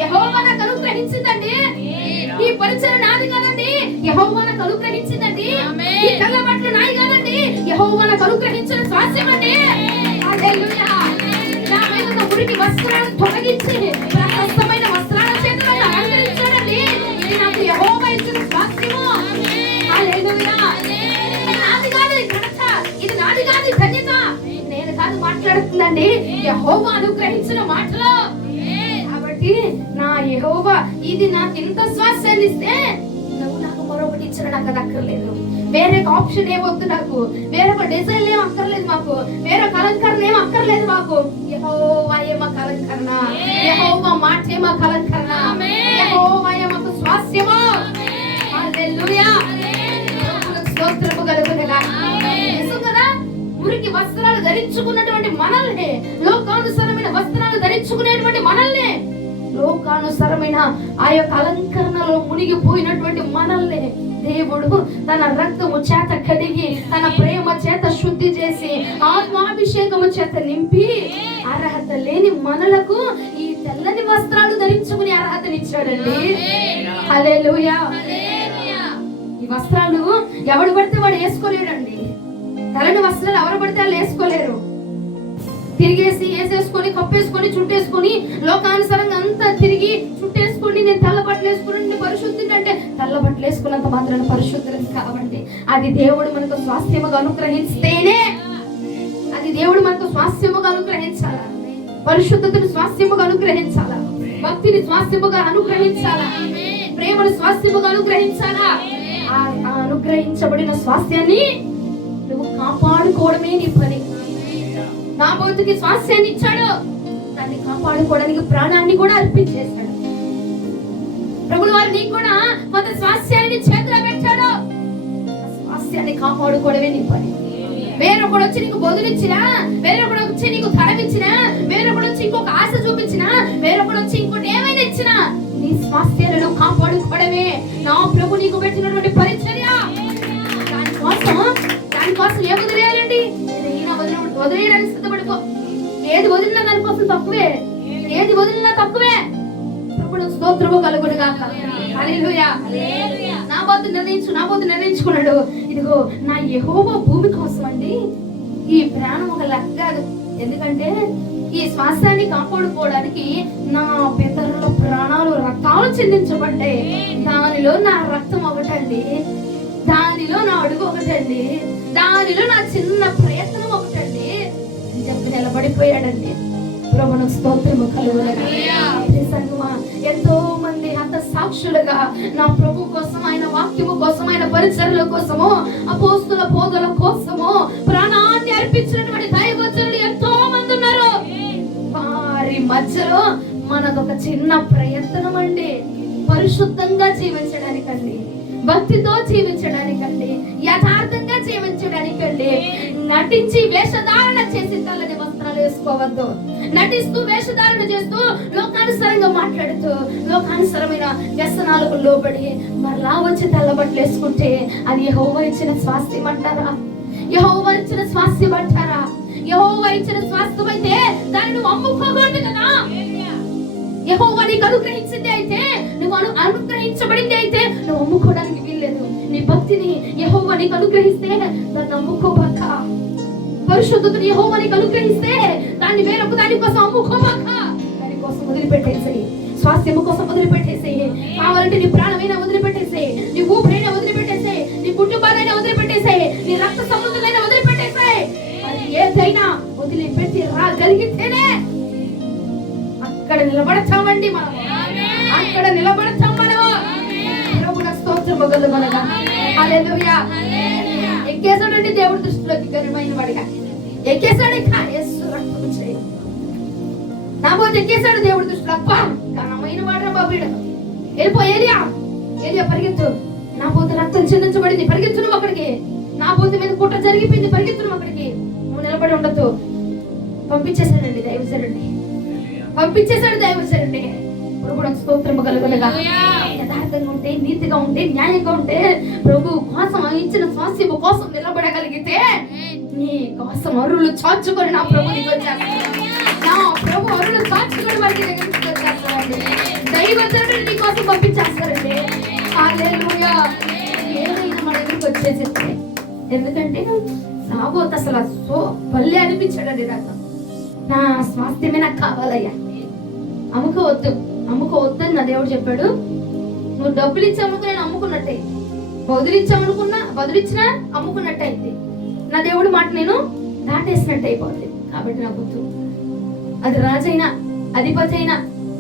యెహోవా నాకు అనుగ్రహించిందండి. ఈ పరిచయం నాది కాదండి, యెహోవా నాకు అనుగ్రహించిందండి. ఈ కళ్ళబట్లు నాది కాదండి, యెహోవా నాకు అనుగ్రహించిన స్వాస్థ్యం అండి. హల్లెలూయా. నా యెహోవా ఇచ్చిన స్వాస్థ్యము. హల్లెలూయా. ఇది నాది కాదు ఈ ఘనత, ఇది నాది కాదు ఈ ధన్యత, నేను కాదు మాట్లాడుతుందండి, యెహోవా అనుగ్రహించిన మాటలు. కాబట్టి నా యెహోవా ఇది నాకు ఇంత స్వాస్థ్యాన్ని ఇస్తే నువ్వు నాకు మరొకటి ఇచ్చిన నాకు అది అక్కర్లేదు. వేరే ఆప్షన్ ఏమొద్దు నాకు, వేరొక డిజైన్ ఏం అక్కర్లేదు మాకు, వేరొక అలంకరణ ఏం అక్కర్లేదు మాకు. యెహోవాయే మాకు అలంకరణ, యెహోవా మాటే మాకు అలంకరణ, యెహోవాయే మాకు స్వాస్థ్యము. హల్లెలూయా. స్తోత్రము కలుగును గాక. నిజంగా మురికి వస్త్రాలు ధరించుకున్నటువంటి మనల్ని, లోకానుసరమైన వస్త్రాలు ధరించుకునేటువంటి మనల్ని, లోకానుసరమైన ఆ యొక్క అలంకరణలో మునిగిపోయినటువంటి మనల్ని దేవుడు తన రక్తము చేత కడిగి, తన ప్రేమ చేత శుద్ధి చేసి, ఆత్మాభిషేకము చేత నింపి, అర్హత లేని మనలకు ఈ తెల్లని వస్త్రాలు ధరించుకునే అర్హతనిచ్చాడండి. హల్లెలూయా. ఈ వస్త్రాలు ఎవడు పడితే వాడు వేసుకోలేడండి. తెల్లని వస్త్రాలు ఎవరు పడితే వాళ్ళు వేసుకోలేరు. తిరిగేసి వేసేసుకొని కప్పేసుకొని చుట్టేసుకొని లోకానుసారంగా అంతా తిరిగి చుట్టేసుకొని నేను తెల్ల బట్టలు వేసుకుని నేను పరిశుద్ధుని అంటే తెల్ల బట్టలు వేసుకున్నంత మాత్రాన పరిశుద్ధులు కావండి. అది దేవుడు మనకు స్వాస్థ్యముగా అనుగ్రహిస్తేనే, అది దేవుడు మనకు స్వాస్థ్యముగా అనుగ్రహించాలా, పరిశుద్ధతను స్వాస్థ్యముగా అనుగ్రహించాలా, భక్తిని స్వాస్థ్యముగా అనుగ్రహించాలా, ప్రేమను స్వాస్థ్యముగా అనుగ్రహించాలా. ఆ అనుగ్రహించబడిన స్వాస్థ్యాన్ని నువ్వు కాపాడుకోవడమే నీ పని. నాబోతుకి స్వాస్థ్యాన్ని ఇచ్చాడు, దాన్ని కాపాడుకోవడానికి ప్రాణాన్ని కూడా అర్పించేశాడు. ప్రభువు వారు నీకు కూడా కొంత స్వాస్థ్యాన్ని చేతిలో పెట్టాడు. స్వాస్థ్యాన్ని కాపాడుకోవడమే నీ పని. వేరొకడు వచ్చి నీకు బదులిచ్చినా, వేరొకడు వచ్చి నీకు తడవిచ్చినా, వేరొకడు వచ్చి ఇంకొక ఆశ చూపించినా, వేరొకడు వచ్చి ఇంకోటి ఏమైనా ఇచ్చినా, నీ స్వాస్థ్యాలను కాపాడుకోవడమే నా ప్రభు నీకు పెట్టినటువంటి పరిచర్య. దానికోసం ఏ వదిలేయాలండి? వదిలేయడానికి సిద్ధపడిపో. ఏది వదిలినా దానికోసం తక్కువే, ఏది వదిలినా తక్కువే. ప్రభువు స్తోత్రము కలుగును గాక. హల్లెలూయా. నాబోతు నిర్ణయించుకున్నాడు, ఇదిగో నా యెహోవా భూమి కోసం అండి ఈ ప్రాణం ఒక లెక్క కాదు. ఎందుకంటే ఈ శ్వాసాన్ని కాపాడుకోవడానికి నా పితరుల ప్రాణాలు రక్తాలు చెందించబడ్డాయి. దానిలో నా రక్తం ఒకటండి, దానిలో నా అడుగు ఒకటండి, దానిలో నా చిన్న ప్రయత్నం ఒకటండి అని చెప్పి నిలబడిపోయాడండి. ప్రభువుకు స్తోత్రము కలుగును గాక. ఎంతో మంది హత సాక్షులుగా నా ప్రభు కోసం, ఆయన వాక్యము కోసం, ఆయన పరిచర్యల కోసము, అపోస్తుల బోధల కోసము ప్రాణాన్ని అర్పించినటువంటి దైవజనులు ఎంతో మంది ఉన్నారు. వారి మధ్యలో మనదొక చిన్న ప్రయత్నం అండి, పరిశుద్ధంగా జీవించడానికండి, భక్తితో జీవించడానికండి, యథార్థంగా జీవించడానికండి. నటించి వేషధారణ చేసి తెల్లని వస్త్రాలు వేసుకోవద్దు. నటిస్తూ వేషధారణ చేస్తూ లోకానుసరంగా మాట్లాడుతూ లోకానుసరమైన వ్యసనాలకు లోబడి మరలా వచ్చి తెల్లబట్టలు వేసుకుంటే అది యెహోవా ఇచ్చిన స్వాస్థ్యం అంటారా? యెహోవా ఇచ్చిన స్వాస్థ్యం అంటారా? యెహోవా ఇచ్చిన స్వాస్థ్యం అయితే దాన్ని నువ్వు అమ్ముకోకూడదు కదా. యెహోవా నీకు అనుగ్రహించింది అయితే, నువ్వు అనుగ్రహించబడింది అయితే నువ్వు అమ్ముకోవడానికి వీల్లేదు. నీ భక్తిని యెహోవా నీకు అనుగ్రహిస్తే దాన్ని అమ్ముకోబాక. పరిశుద్ధతను యెహోవా నీకు అనుగ్రహిస్తే దాన్ని వేరొక దాని కోసం అమ్ముకోబాక. దాని కోసం వదిలిపెట్టేసేయి, స్వాస్థ్యము కోసం వదిలిపెట్టేసేయి. కావాలంటే నీ ప్రాణమైనా వదిలిపెట్టేసేయి, నీ ఊపిరైనా వదిలిపెట్టేసేయి, నీ కుటుంబాలైనా వదిలిపెట్టేసేయి, నీ రక్త సంబంధులైనా వదిలిపెట్టేసేయి. అది ఏదైనా వదిలిపెట్టి రాగలిగితేనే అక్కడ నిలబడతామండి మనం, అక్కడ నిలబడతాం మనం. ప్రభువుకు స్తోత్రము కలుగును గాక. హల్లెలూయా. ఎక్కేసాడండి దేవుడి దృష్టిలోకి ఘనమైన వాడిగా ఎక్కేసాడు. యేసు రక్తము చేయి నాబోతు ఎక్కేసాడు దేవుడి దృష్టిలో. అబ్బా ఘనమైన వాడు రా బాబు, వెళ్ళిపో ఏలియా, ఏలియా పరిగెత్తు, నాబోతు రక్తం చెందించబడింది, పరిగెత్తు నువ్వు అక్కడికి. నాబోతు మీద కుట్ర జరిగిపోయింది, పరిగెత్తు నువ్వు అక్కడికి, నువ్వు నిలబడి ఉండొద్దు. పంపించేశాడండి దైవజనుడిని, పంపించేశాడు దైవజనుడిని. ప్రభువుకు స్తోత్రము కలుగును గాక. యథార్థంగా ఉంటే, నీతిగా ఉంటే, న్యాయంగా ఉంటే, ప్రభు కోసం ఇచ్చిన స్వాస్థ్యము కోసం నిలబడగలిగితే నీ కోసం అరులు చాచుకొని నా ప్రభు నీకు వచ్చేస్తాడు. నా ప్రభు అరులు చాచుకొని వారికి దగ్గరికి వచ్చేస్తాడండి. దైవజనుడు నీ కోసం పంపించేస్తారండి. హల్లెలూయా. ఏమైనా మన దగ్గరికి వచ్చేసేస్తే, ఎందుకంటే నాబోతు అసలు పల్లె అనిపించాడండి. నాకు నా స్వాస్థ్యమే నాకు కావాలయ్యా, అమ్ముకోవద్దు అని నా దేవుడు చెప్పాడు. నువ్వు డబ్బులు ఇచ్చి అమ్ముకున్నా అమ్ముకున్నట్టే, బదులిచ్చినా అమ్ముకున్నట్టే అయితే నా దేవుడి మాట నేను దాటేసినట్టు అయిపోతుంది. కాబట్టి నా గుర్తు అది రాజైనా, అధిపతి అయినా,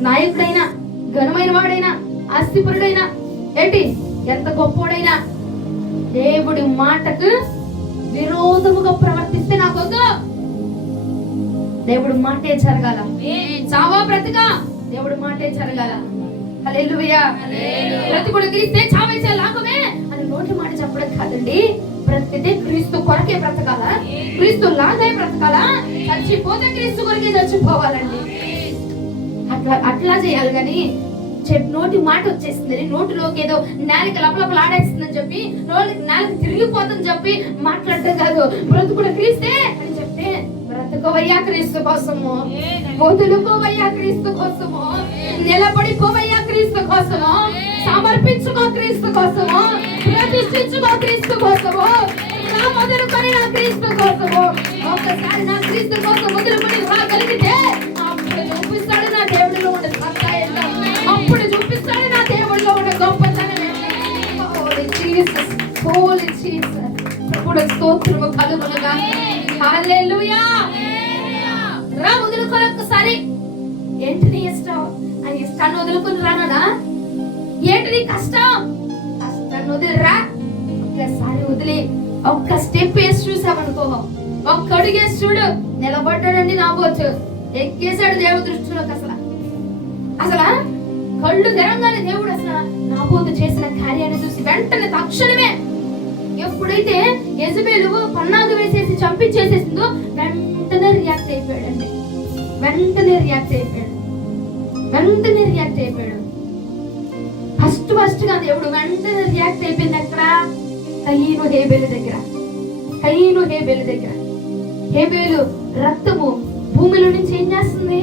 నాయకుడైనా, ఘనమైన వాడైనా, ఆస్తిపరుడైనా, ఏంటి ఎంత గొప్పోడైనా దేవుడి మాటకు విరోధముగా ప్రవర్తిస్తే నాకొద్దు. దేవుడి మాటే జరగాల, చావా బ్రతకా దేవుడి మాటే జరగాల. హల్లెలూయా. బ్రతుకుడు క్రీస్తే, చావే లాభమే అని నోటి మాట చెప్పడం కాదండి. బ్రతికితే క్రీస్తు కొరకే బ్రతకాలా, క్రీస్తు లాగే బ్రతకాలా, చచ్చిపోతే క్రీస్తు కొరకే చచ్చిపోవాలండి. అట్లా చేయాలి. కానీ నోటి మాట వచ్చేసింది, నోటిలోకి ఏదో నేలకి లపలపలాడేస్తుందని చెప్పి, నేలకి తిరిగిపోతుందని చెప్పి మాట్లాడటం కాదు. బ్రతుకుడు క్రీస్తే అని చెప్తే బ్రతుకోవయ్యా క్రీస్తు కోసము, వదులుకోవయ్యా క్రీస్తు కోసము, నిలబడిపోవయ్యా క్రీస్తు కోసము, సమర్పించుకో క్రీస్తు కోసము, ప్రతిష్ఠించుకో క్రీస్తు కోసము, నా మొదలుకొని నా క్రీస్తు కోసము. ఒక్కసారి నా క్రీస్తు కోసం మొదలుకొని రాగలిగితే అప్పుడు చూపిస్తాడు నా దేవుడిలో ఉండే సత్తా ఏంటో, అప్పుడు చూపిస్తాడు నా దేవుడిలో ఉండే గొప్పతనం ఏంటో. హోలీ జీసస్, హోలీ జీసస్, ప్రభువు స్తోత్రము కలుగునుగా. హల్లెలూయా. రా వదులుకొని ఒక్కసారి. ఏంటి నీ ఇష్టం? ఆ ఇష్టాన్ని వదులుకొని రానా? ఏంటి నీ కష్టం? కష్టాన్ని వదిలిరా. ఒక్కసారి వదిలి ఒక్క స్టెప్ వేసి చూసామనుకో, ఒక్క అడుగేసి చూడు, నిలబడ్డాడండి నాబోతు. ఎక్కేశాడు దేవుడి దృష్టిలోకి. అసలు కళ్ళు తెరంగానే దేవుడు అసలు నాబోతు చేసిన కార్యాన్ని చూసి వెంటనే తక్షణమే, ఎప్పుడైతే యెజబెలు పన్నాగు వేసేసి చంపించేసేసిందో వెంటనే రియాక్ట్ అయిపోయాడండి. వెంటనే రియాక్ట్ అయిపోయాడు. ఫస్ట్ గా దేవుడు వెంటనే రియాక్ట్ అయిపోయింది. అక్కడ కయీను హేబేలు దగ్గర. హేబేలు రక్తము భూమిలో నుంచి ఏం చేస్తుంది?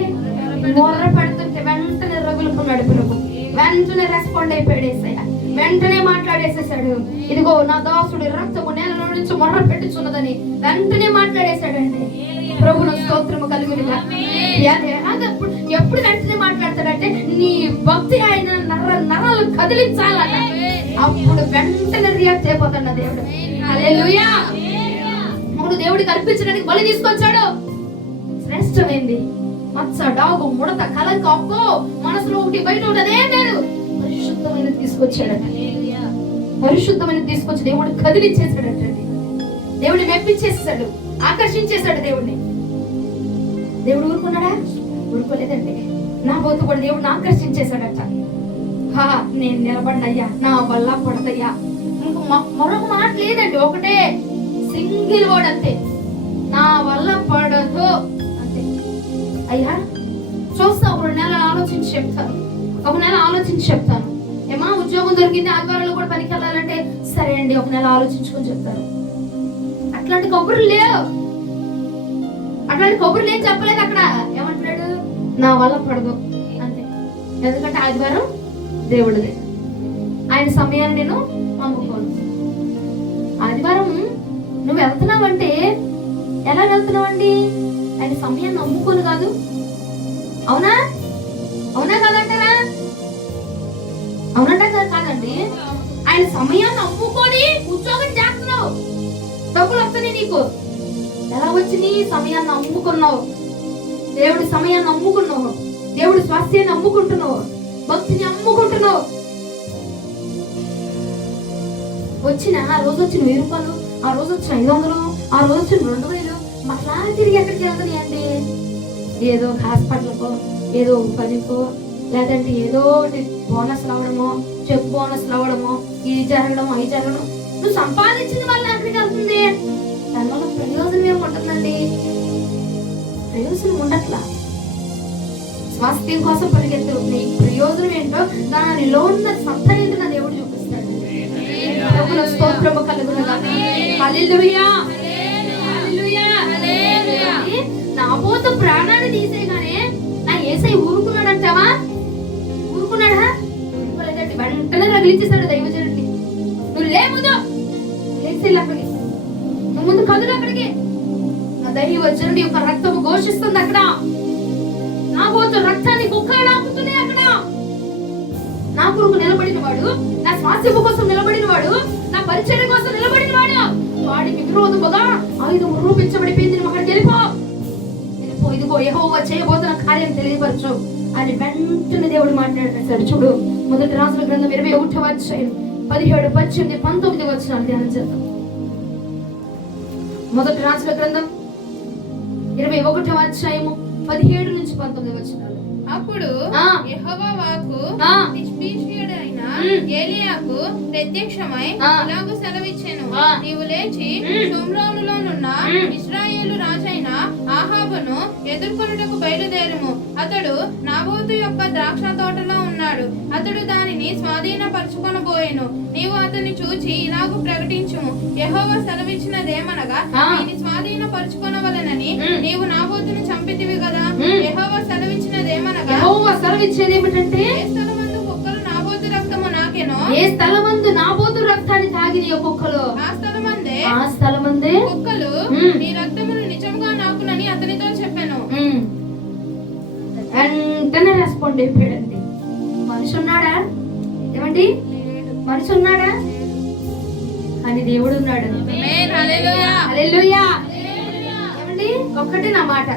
మొర్ర పెడుతుంటే వెంటనే రగులుకున్నాడు ప్రభు. వెంటనే రెస్పాండ్ అయిపోయాడు యేసయ్య. వెంటనే మాట్లాడేసేసాడు. ఇదిగో నా దాసుడు రక్తము నేలలో నుంచి మొర్ర పెట్టుచున్నదని వెంటనే మాట్లాడేశాడండి. ప్రభువును స్తోత్రము కలుగునుగా. ఎప్పుడు వెంటనే మాట్లాడతాడంటే నీ భక్తి ఆయన నరాలు కదిలించాలట. అప్పుడు వెంటనే రియాక్ట్ అయిపోతాడు దేవుడు. హల్లెలూయా. మూడు దేవుడికి అర్పించడానికి బలి తీసుకొచ్చాడు. శ్రేష్టమైంది. మచ్చ, డాగు, ముడత, కలక, అబ్బో మనసులో ఒకటి బయట ఉండదే లేదు. పరిశుద్ధమైన తీసుకొచ్చి దేవుడు కదిలించేసాడట. దేవుడిని మెప్పించేసాడు, ఆకర్షించేశాడు దేవుడిని. దేవుడు ఊరుకున్నాడా? ఊరుకోలేదండి. నా బోతు కూడా దేవుడిని ఆకర్షించేశాడట. నేను నిలబడ్డయ్యా, నా వల్ల పడదయ్యా. ఇంక మరొక మాట లేదండి, ఒకటే సింగిల్ వర్డ్ అంతే, నా వల్ల పడదు అంతే. అయ్యా చూస్తా, ఒక 2 నెలలు ఆలోచించి చెప్తాను. ఏమా ఉద్యోగం దొరికింది, ఆదివారంలో కూడా పనికి వెళ్ళాలంటే సరే అండి 1 నెల ఆలోచించుకొని చెప్తాను. అట్లాంటి కబుర్లు లేవు. ఏం చెప్పలేదు. అక్కడ ఏమంటున్నాడు? నా వల్ల పడదు అంతే. ఎందుకంటే ఆదివారం దేవుడిది, ఆయన సమయాన్ని నేను అమ్ముకోను. ఆదివారం నువ్వు వెళ్తున్నావంటే ఎలా వెళ్తున్నావండి? ఆయన సమయాన్ని అమ్ముకోను కాదు. అవునా కాదంటారా? కాదండి. ఆయన సమయాన్ని అమ్ముకొని ఉద్యోగం చేస్తున్నావు, డబ్బులు వస్తున్నాయి నీకు. ఎలా వచ్చింది? సమయాన్ని అమ్ముకున్నావు, దేవుడి సమయాన్ని అమ్ముకున్నావు, దేవుడి స్వాస్థ్యాన్ని అమ్ముకుంటున్నావు, భక్తిని అమ్ముకుంటున్నావు. వచ్చిన ఆ రోజు వచ్చిన 1000 రూపాయలు, ఆ రోజు వచ్చిన 500, ఆ రోజు వచ్చిన 2000 మళ్ళా తిరిగి ఎక్కడికి వెళ్తున్నాయండి? ఏదో హాస్పిటల్కో, ఏదో పనికో, లేదంటే ఏదో ఒకటి బోనస్లు అవ్వడమో, చెక్ బోనస్లు అవ్వడమో, ఇది జరగడం అవి జరగడం. నువ్వు సంపాదించింది వల్ల అక్కడికి వెళ్తుంది. దానివల్ల ప్రయోజనం ఏముంటుందండి? ప్రయోజనం ఉండట్లా. స్వాస్థ్యం కోసం పరిగెత్తు, నీ ప్రయోజనం ఏంటో దానిలో ఉన్న సత్తా ఏంటో నా దేవుడు చూపిస్తాడు. స్తోత్రము కలుగునుగా. హల్లెలూయా. నాబోతు ప్రాణాన్ని తీసేగానే నా యేసయ్య ఊరుకున్నాడంటావా? ఊరుకున్నాడా? ఊరుకోలేదండి. వెంటనే రగిలించేశాడు దైవజనుడిని. నువ్వు లేముదో లేచి అక్కడికి, నువ్వు ముందు కదులు అక్కడికి. నా దైవజనుడి యొక్క రక్తము ఘోషిస్తుంది అక్కడ. నాబోతు రక్తాన్ని కుక్కలు నాకుతున్నాయి అక్కడ. నా కొరకు నిలబడిన వాడు, నా స్వాస్థ్యము కోసం నిలబడిన వాడు, నా పరిచర్య కోసం నిలబడిన వాడు, వాడికి విరోధముగా ఆయుధం రూపించబడిపోయింది. నువ్వు అక్కడికి వెళ్ళిపో, ఇదిగో యెహోవా చేయబోతున్న కార్యం తెలియపరచు అని వెంటనే దేవుడు మాట్లాడేశాడు. చూడు, మొదటి రాజుల గ్రంథం 21వ అధ్యాయం 17, 18, 19 వచనాలు ధ్యానం చేద్దాం. మొదటి రాజుల గ్రంథం 21వ అధ్యాయము 17 నుంచి 19 వచనాలు. అప్పుడు యెహోవా వాక్కు తిష్బీషీయుడైన ఏలీయాకు ప్రత్యక్షమై ఇలాగు సెలవిచ్చెను, నీవు లేచి షోమ్రోనులోనున్న ఇశ్రాయేలు రాజైన ఆహాబును ఎదుర్కొనుటకు బయలుదేరుము. అతడు నాబోతు యొక్క ద్రాక్ష తోటలో ఉన్నాడు. అతడు దానిని స్వాధీనపరచుకొనబోయెను. నీవు అతన్ని చూచి ఇలాగు ప్రకటించుము, యెహోవా సెలవిచ్చినదేమనగా, దీన్ని స్వాధీనపరచుకొనవలెనని నీవు నాబోతును చంపితివి కదా. యెహోవా సెలవిచ్చినదేమనగా, యెహోవా సెలవిచ్చేది ఏమిటంటే, ఏ స్థలమందు కుక్కలు నాబోతు రక్తము నాకెనో, ఏ స్థలమందు నాబోతు రక్తాన్ని తాగిన కుక్కలు, ఆ స్థలమందే కుక్కలు నీ రక్తమును నిజముగా నాకునని అతనితో చెప్పాను. వెంటనే రెస్పాండ్ అయిపోయాడండి. మనిషి ఉన్నాడా? ఏమండి, మనిషి ఉన్నాడా? కానీ దేవుడు ఉన్నాడు. హల్లెలూయా. ఏమండి, ఒక్కటి నా మాట,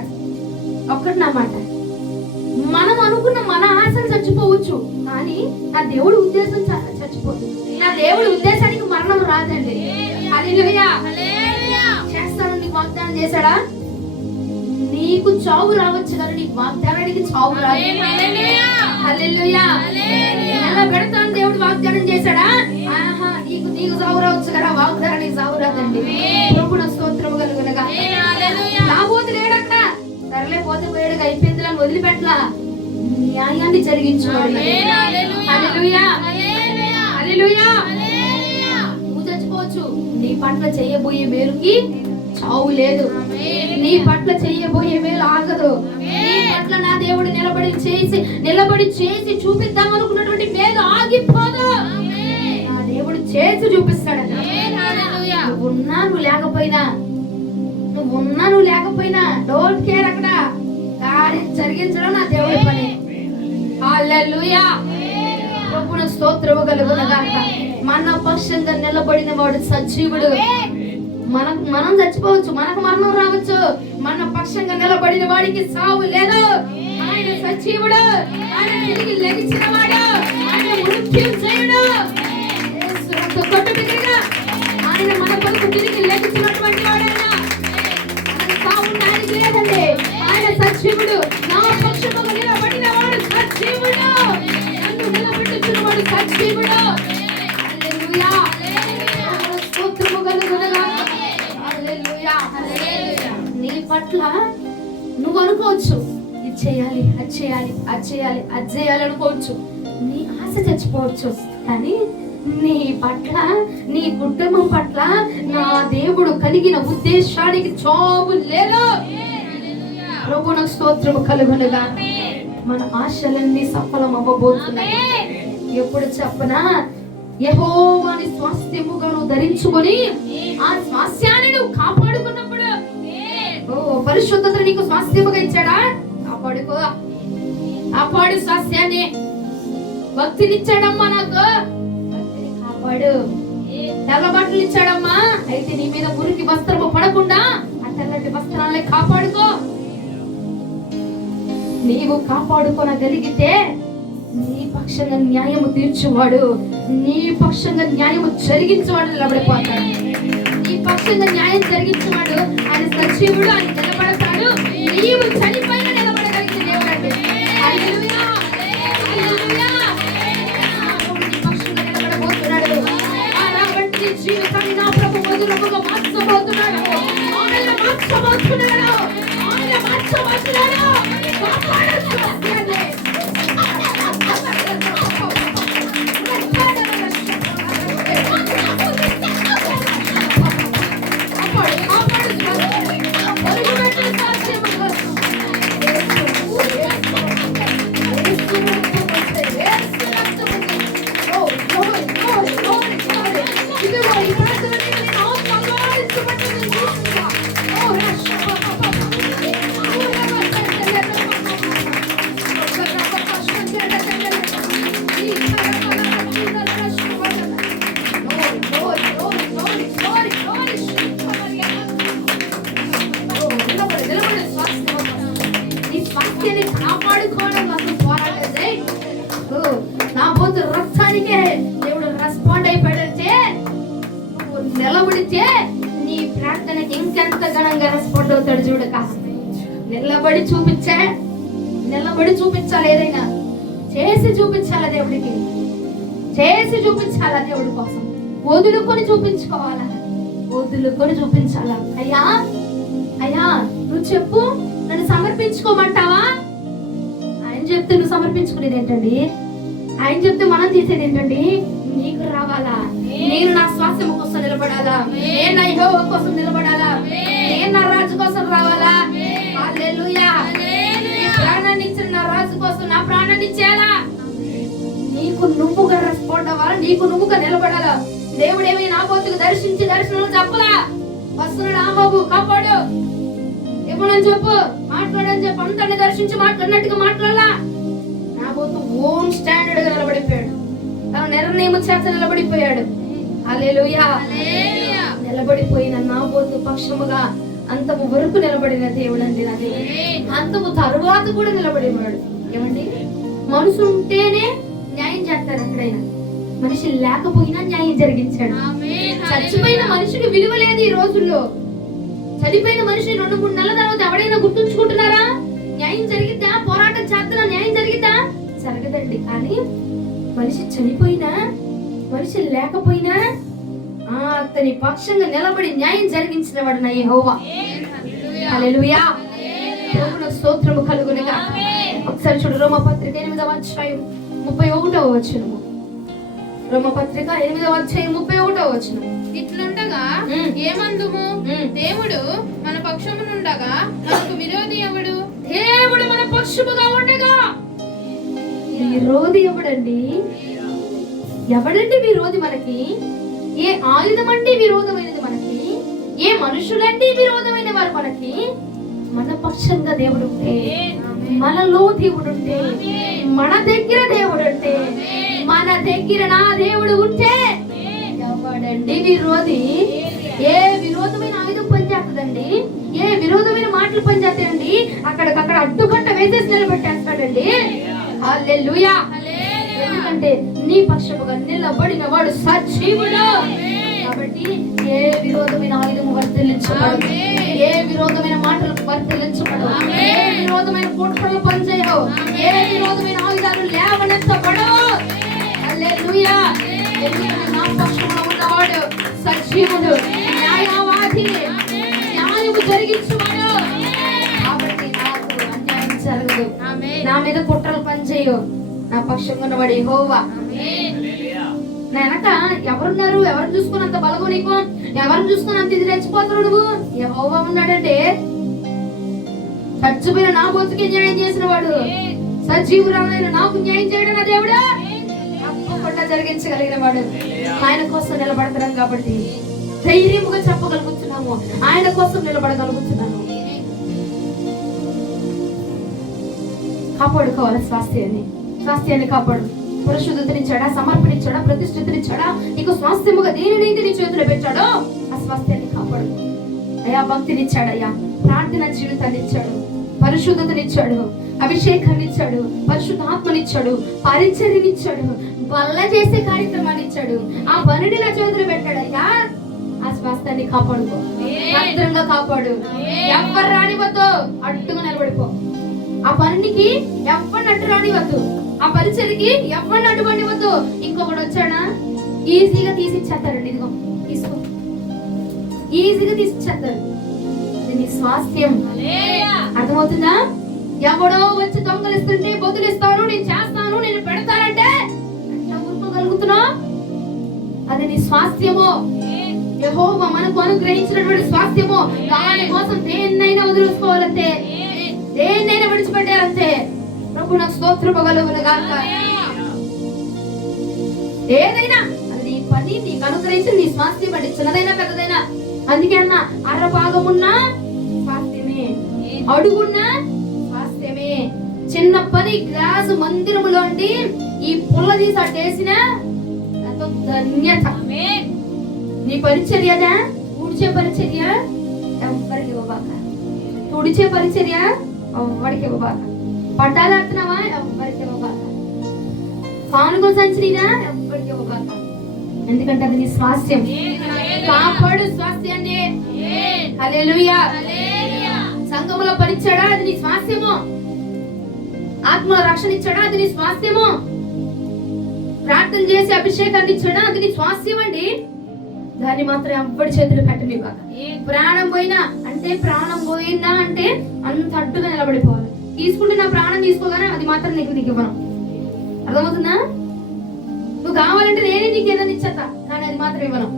మనం అనుకున్న మన ఆశలు చచ్చిపోవచ్చు, కానీ నా దేవుడి ఉద్దేశం చచ్చిపోతుంది. నా దేవుడి ఉద్దేశానికి మరణం రాదండి. హల్లెలూయా. చేస్తాను, నీకు వాగ్దానం చేశాడా? నీకు చావు రావచ్చు కానీ నీకు వాగ్దానానికి చావు రాదు. హల్లెలూయా. ఎలా పెడతాను, దేవుడు వాగ్దానం చేశాడా? ఆహా, నీకు చావు రావచ్చు కదా, వాగ్దానానికి చావు రాదండి. ప్రభువుకు స్తోత్రము కలుగునగా. నాబోతు లేడక్క, సర్లే పోతే పోయాడు, అయిపోయింది అని వదిలిపెట్టలా, న్యాయాన్ని జరిగించుకోవాలి. హల్లెలూయా. హల్లెలూయా. నువ్వు చచ్చిపోవచ్చు, నీ పట్ల చేయబోయే మేలుకి చావు లేదు. నీ పట్ల చేయబోయే మేలు ఆగదు. నీ పట్ల నా దేవుడు నిలబడి చేసి చూపిద్దాం అనుకున్నటువంటి మేలు ఆగిపోదు. నా దేవుడు చేసి చూపిస్తాడు. నువ్వున్నా నువ్వు లేకపోయినా డోంట్ కేర్. అక్కడ కార్యం జరిగించడం నా దేవుడి పని. హల్లెలూయా. ప్రభువుకు స్తోత్రము కలుగునగాక. మన పక్షంగా నిలబడిన వాడు సజీవుడు. మనం చచ్చిపోవచ్చు, మనకు మరణం రావచ్చు, మన పక్షంగా నిలబడిన వాడికి సావు లేదు. ఆయన సజీవుడు, ఆయన తిరిగి లెగిచిన వాడు, ఆయన మృత్యుంజయుడు. ఆయన మన కొరకు తిరిగి లెగిచినటువంటి వాడైనా సావు ఆయనకి లేదండి. ఆయన సజీవుడు, నా పక్షముగా నిలబడిన వాడు సజీవుడు, నన్ను నిలబెట్టుచున్న వాడు సజీవుడు. హల్లెలూయా. స్తోత్రము కలుగునగాక. నీ పట్ల నువ్వు అనుకోవచ్చు, ఇది చేయాలి, అది చేయాలి అనుకోవచ్చు. నీ ఆశ చచ్చిపోవచ్చు, కానీ నీ పట్ల, నీ కుటుంబం పట్ల నా దేవుడు కలిగిన ఉద్దేశానికి చావు లేదు. ప్రభువుకు స్తోత్రము కలుగునుగా. మన ఆశలన్నీ సఫలం అవ్వబోతున్నాయి. ఎప్పుడు చెప్పనా, యెహోవాని స్వాస్థ్యముగా నువ్వు ధరించుకొని ఆ స్వాస్థ్యాన్ని నువ్వు కాపాడుకున్నప్పుడు, పరిశుద్ధత నీకు స్వాస్థ్యముగా ఇచ్చాడా? కాపాడు స్వాస్థ్యాన్ని. భక్తినిచ్చాడమ్మా, నాకు కాపాడు. తెల్ల బట్టలు ఇచ్చాడమ్మా, అయితే నీ మీద మురికి వస్త్రము పడకుండా ఆ తెల్లటి వస్త్రాలే కాపాడుకో. నీవు కాపాడుకోనగలిగితే నీ పక్షంగా న్యాయము తీర్చువాడు, నీ పక్షంగా న్యాయము జరిగించేవాడు నిలబడిపోతాడు. నీ పక్షంగా న్యాయం జరిగించేవాడు ఆయన సజీవుడు, ఆయన నిలబడతాడు. నీవు చనిపోయిన నిలబడగలిగిన దేవుడు. హల్లెలూయా. హల్లెలూయా. నీ పక్షంగా నిలబడబోతున్నాడు. అలాంటి జీవితాన్ని నా ప్రభు మధురముగా మార్చబోతున్నాడు. ఆయన మార్చబోతున్నాడు. కాపాడు స్వాస్థ్యాన్ని. గా రెస్పాండ్ అవుతాడు చూడక. నిలబడి చూపించాలి, ఏదైనా చేసి చూపించాలి దేవుడికి, చేసి చూపించాలా దేవుడి కోసం. వదులుకొని చూపించుకోవాలా, వదులుకొని చూపించాలా. అయ్యా నువ్వు చెప్పు, నన్ను సమర్పించుకోమంటావా? ఆయన చెప్తే నువ్వు సమర్పించుకునేది ఏంటండి? ఆయన చెప్తే మనం చేసేది ఏంటండి? నీకు రావాలా, నేను నా శ్వాసం కోసం నిలబడాలా, నేను నా యెహోవా కోసం నిలబడాలా, నేను నా రాజు కోసం రావాలా. హల్లెలూయా. ప్రాణాన్ని ఇచ్చిన నా రాజు కోసం నా ప్రాణాన్ని ఇచ్చేయాలా. నీకు నువ్వుగా రెస్పాండ్ అవ్వాలా, నీకు నువ్వుగా నిలబడాలా. దేవుడు ఏమీ నాబోతుకు దర్శించి దర్శనంలో చెప్పలా. వస్తున్నాడు ఆహాబు, కాపాడు, ఇవ్వనని చెప్పు, మాట్లాడని చెప్పు, అంతని దర్శించి మాట్లాడినట్టుగా మాట్లాడాలా. నాబోతు ఓన్ స్టాండర్డ్ గా నిలబడిపోయాడు, తన నిర్ణయం చేత నిలబడిపోయాడు. హల్లెలూయా. నిలబడిపోయిన నాబోతు పక్షముగా అంతము వరకు నిలబడిన దేవుడు అండి. నా దేవుడు అంతము తరువాత కూడా నిలబడినాడు. ఏమండి, మనుషులు ఉంటేనే న్యాయం చేస్తారు, ఎక్కడైనా మనిషి లేకపోయినా న్యాయం జరిగించాడు. చచ్చిపోయిన మనిషికి విలువ లేదు ఈ రోజుల్లో. చనిపోయిన మనిషి 2-3 నెలల తర్వాత ఎవడైనా గుర్తుంచుకుంటున్నారా? న్యాయం జరిగిద్దా? పోరాటం చేస్తున్నా న్యాయం జరిగిద్దా? జరగదండి. కానీ మనిషి చనిపోయినా, మనిషి లేకపోయినా అతని పక్షంగా నిలబడి న్యాయం జరిగించిన వాడు నా యెహోవా. హల్లెలూయా. ప్రభువుకు స్తోత్రము కలుగును గాక. ఒకసారి చూడు, రోమపత్రిక 8వ అధ్యాయం 31వ వచనము. రోమపత్రిక 8వ అధ్యాయం 31వ వచనం. ఇట్లుండగా ఏమందుము? దేవుడు మన పక్షమునుండగా మనకు విరోధి ఎవడు? దేవుడు మన పక్షముగా ఉండగా విరోధి ఎవడండి? ఎవడండి విరోధి మనకి? ఏ ఆయుధం అండి విరోధమైనది మనకి? ఏ మనుషులండి విరోధమైన వారు మనకి? మన పక్షంగా దేవుడు ఉంటే, మనలో దేవుడు ఉంటే, మన దగ్గర దేవుడు ఉంటే, మన దగ్గర నా దేవుడు ఉంటే ఎవడండి విరోధి? ఏ విరోధమైన ఆయుధం పనిచేస్తుందండి? ఏ విరోధమైన మాటలు పనిచేస్తాయండి? అక్కడికక్కడ అడ్డుకట్ట వేసేసి నిలబెట్టేస్తాడండి. హల్లెలూయా. ఎందుకంటే నీ పక్షముగా నిలబడిన వాడు సజీవుడు. కాబట్టి ఏ విరోధమైన ఆయుధం వర్తిల్లించబడదు, ఏ విరోధమైన మాటలు వర్తిల్లించబడదు, ఏ విరోధమైన కుట్రలు పనిచేయవు, ఏ విరోధమైన ఆయుధాలు లేవనెత్తబడవు. హల్లెలూయా. ఎందుకంటే నా పక్షములో ఉన్నవాడు సజీవుడు, న్యాయవాది, న్యాయము జరిగించువాడు. కాబట్టి నాకు అన్యాయం జరగదు, నా మీద కుట్రలు పనిచేయవు. నా పక్షంగా ఉన్నవాడు యెహోవా. నా వెనక ఎవరున్నారు? ఎవరిని చూసుకున్నంత బలగో నీకు? ఎవరిని చూసుకున్నంత ఇది రెచ్చిపోతారు నువ్వు? యెహోవా ఉన్నాడంటే చచ్చిపోయిన నా బతుకి న్యాయం చేసిన వాడు, సజీవురాలైన నాకు న్యాయం చేయడం నా దేవుడు తప్పకుండా జరిగించగలిగిన వాడు. ఆయన కోసం నిలబడతాం కాబట్టి ధైర్యముగా చెప్పగలుగుతున్నాము, ఆయన కోసం నిలబడగలుగుతున్నాను. కాపాడుకోవాలి స్వాస్థ్యాన్ని కాపాడు. పరిశుద్ధతనిచ్చాడా, సమర్పణించాడా, ప్రతిష్ఠితనిచ్చాడా, నీకు స్వాస్థ్యముగా దేనినైతే నీ చేతిలో పెట్టాడో ఆ స్వాస్థ్యాన్ని కాపాడు. అయ్యా భక్తినిచ్చాడయ్యా, ప్రార్థన జీవితాన్ని ఇచ్చాడు, పరిశుద్ధతనిచ్చాడు, అభిషేకాన్ని ఇచ్చాడు, పరిశుద్ధాత్మనిచ్చాడు, పరిచర్యనిచ్చాడు, వల్ల చేసే కార్యక్రమాన్ని ఇచ్చాడు. ఆ పనిని నా చేతిలో పెట్టాడయ్యా. ఆ స్వాస్థ్యాన్ని కాపాడుకో, భద్రంగా కాపాడు. ఎవరు రానివద్దు, అడ్డుగా నిలబడిపో. ఆ పనికి ఎవరిని అడ్డు రానివద్దు, ఆ పరిచయకి ఎవరిని అడ్డుపడివద్దు. ఇంకొకటి వచ్చాడా ఈజీగా తీసిచ్చేస్తారండి. ఇదిగో తీసుకో, ఈజీగా తీసిచ్చేస్తారు. నీ స్వాస్థ్యం అర్థమవుతుందా? ఎవడో వచ్చి దొంగలిస్తుంటే బదులిస్తాను, నేను చేస్తాను, నేను పెడతానంటే ఊరుకోగలుగుతున్నావు? అది నీ స్వాస్థ్యము. యెహోవా మనకు అనుగ్రహించినటువంటి స్వాస్థ్యము. దాని కోసం దేన్నైనా వదిలేసుకోవాలంటే, దేన్నైనా విడిచిపెట్టాలంటే ప్రభు నాకు స్తోత్రము కలుగును గాక. ఏదైనా అది నీ పని, నీకు అనుగ్రహించి నీ స్వాస్థ్యం అంటే చిన్నదైనా పెద్దదైనా. అందుకే అన్న అరభాగమున్నా స్వాస్థ్యమే, అడుగున్నా స్వాస్థ్యమే. చిన్న పని గ్లాసు మందిరములో ఉండి ఈ పుల్ల తీసి అట్టేసిన ఎంతో ధన్యత. నీ పరిచర్యదా, ఊడ్చే పరిచర్య ఎవ్వరికి ఇవ్వబాక, తుడిచే పరిచర్య ఎవ్వరికి ఇవ్వబాక, పట్టాలు ఆడుతున్నావా ఎవ్వరికి ఇవ్వబాక, కానుకలు సంచినా ఎవ్వరికి ఇవ్వబాక. ఎందుకంటే అది నీ స్వాస్థ్యం. కాపాడు స్వాస్థ్యాన్ని, హల్లెలూయా. సంఘములో పరిచాడా, అది నీ స్వాస్థ్యము. ఆత్మలో రక్షణ ఇచ్చాడా, అది నీ స్వాస్థ్యము. ప్రార్థన చేసి అభిషేకాన్ని ఇచ్చాడా, అది నీ స్వాస్థ్యం అండి. దాన్ని మాత్రం ఎవ్వడి చేతులు పెట్టనివ్వక. ప్రాణం పోయినా అంటే అంత అడ్డుగా నిలబడిపోవాలి. తీసుకుంటే నా ప్రాణం తీసుకోగానే అది మాత్రం నీకు ఇవ్వను. అర్థమవుతుందా? నువ్వు కావాలంటే నేనే నీకు ఏదైనా ఇచ్చేస్తా, కానీ అది మాత్రం ఇవ్వను.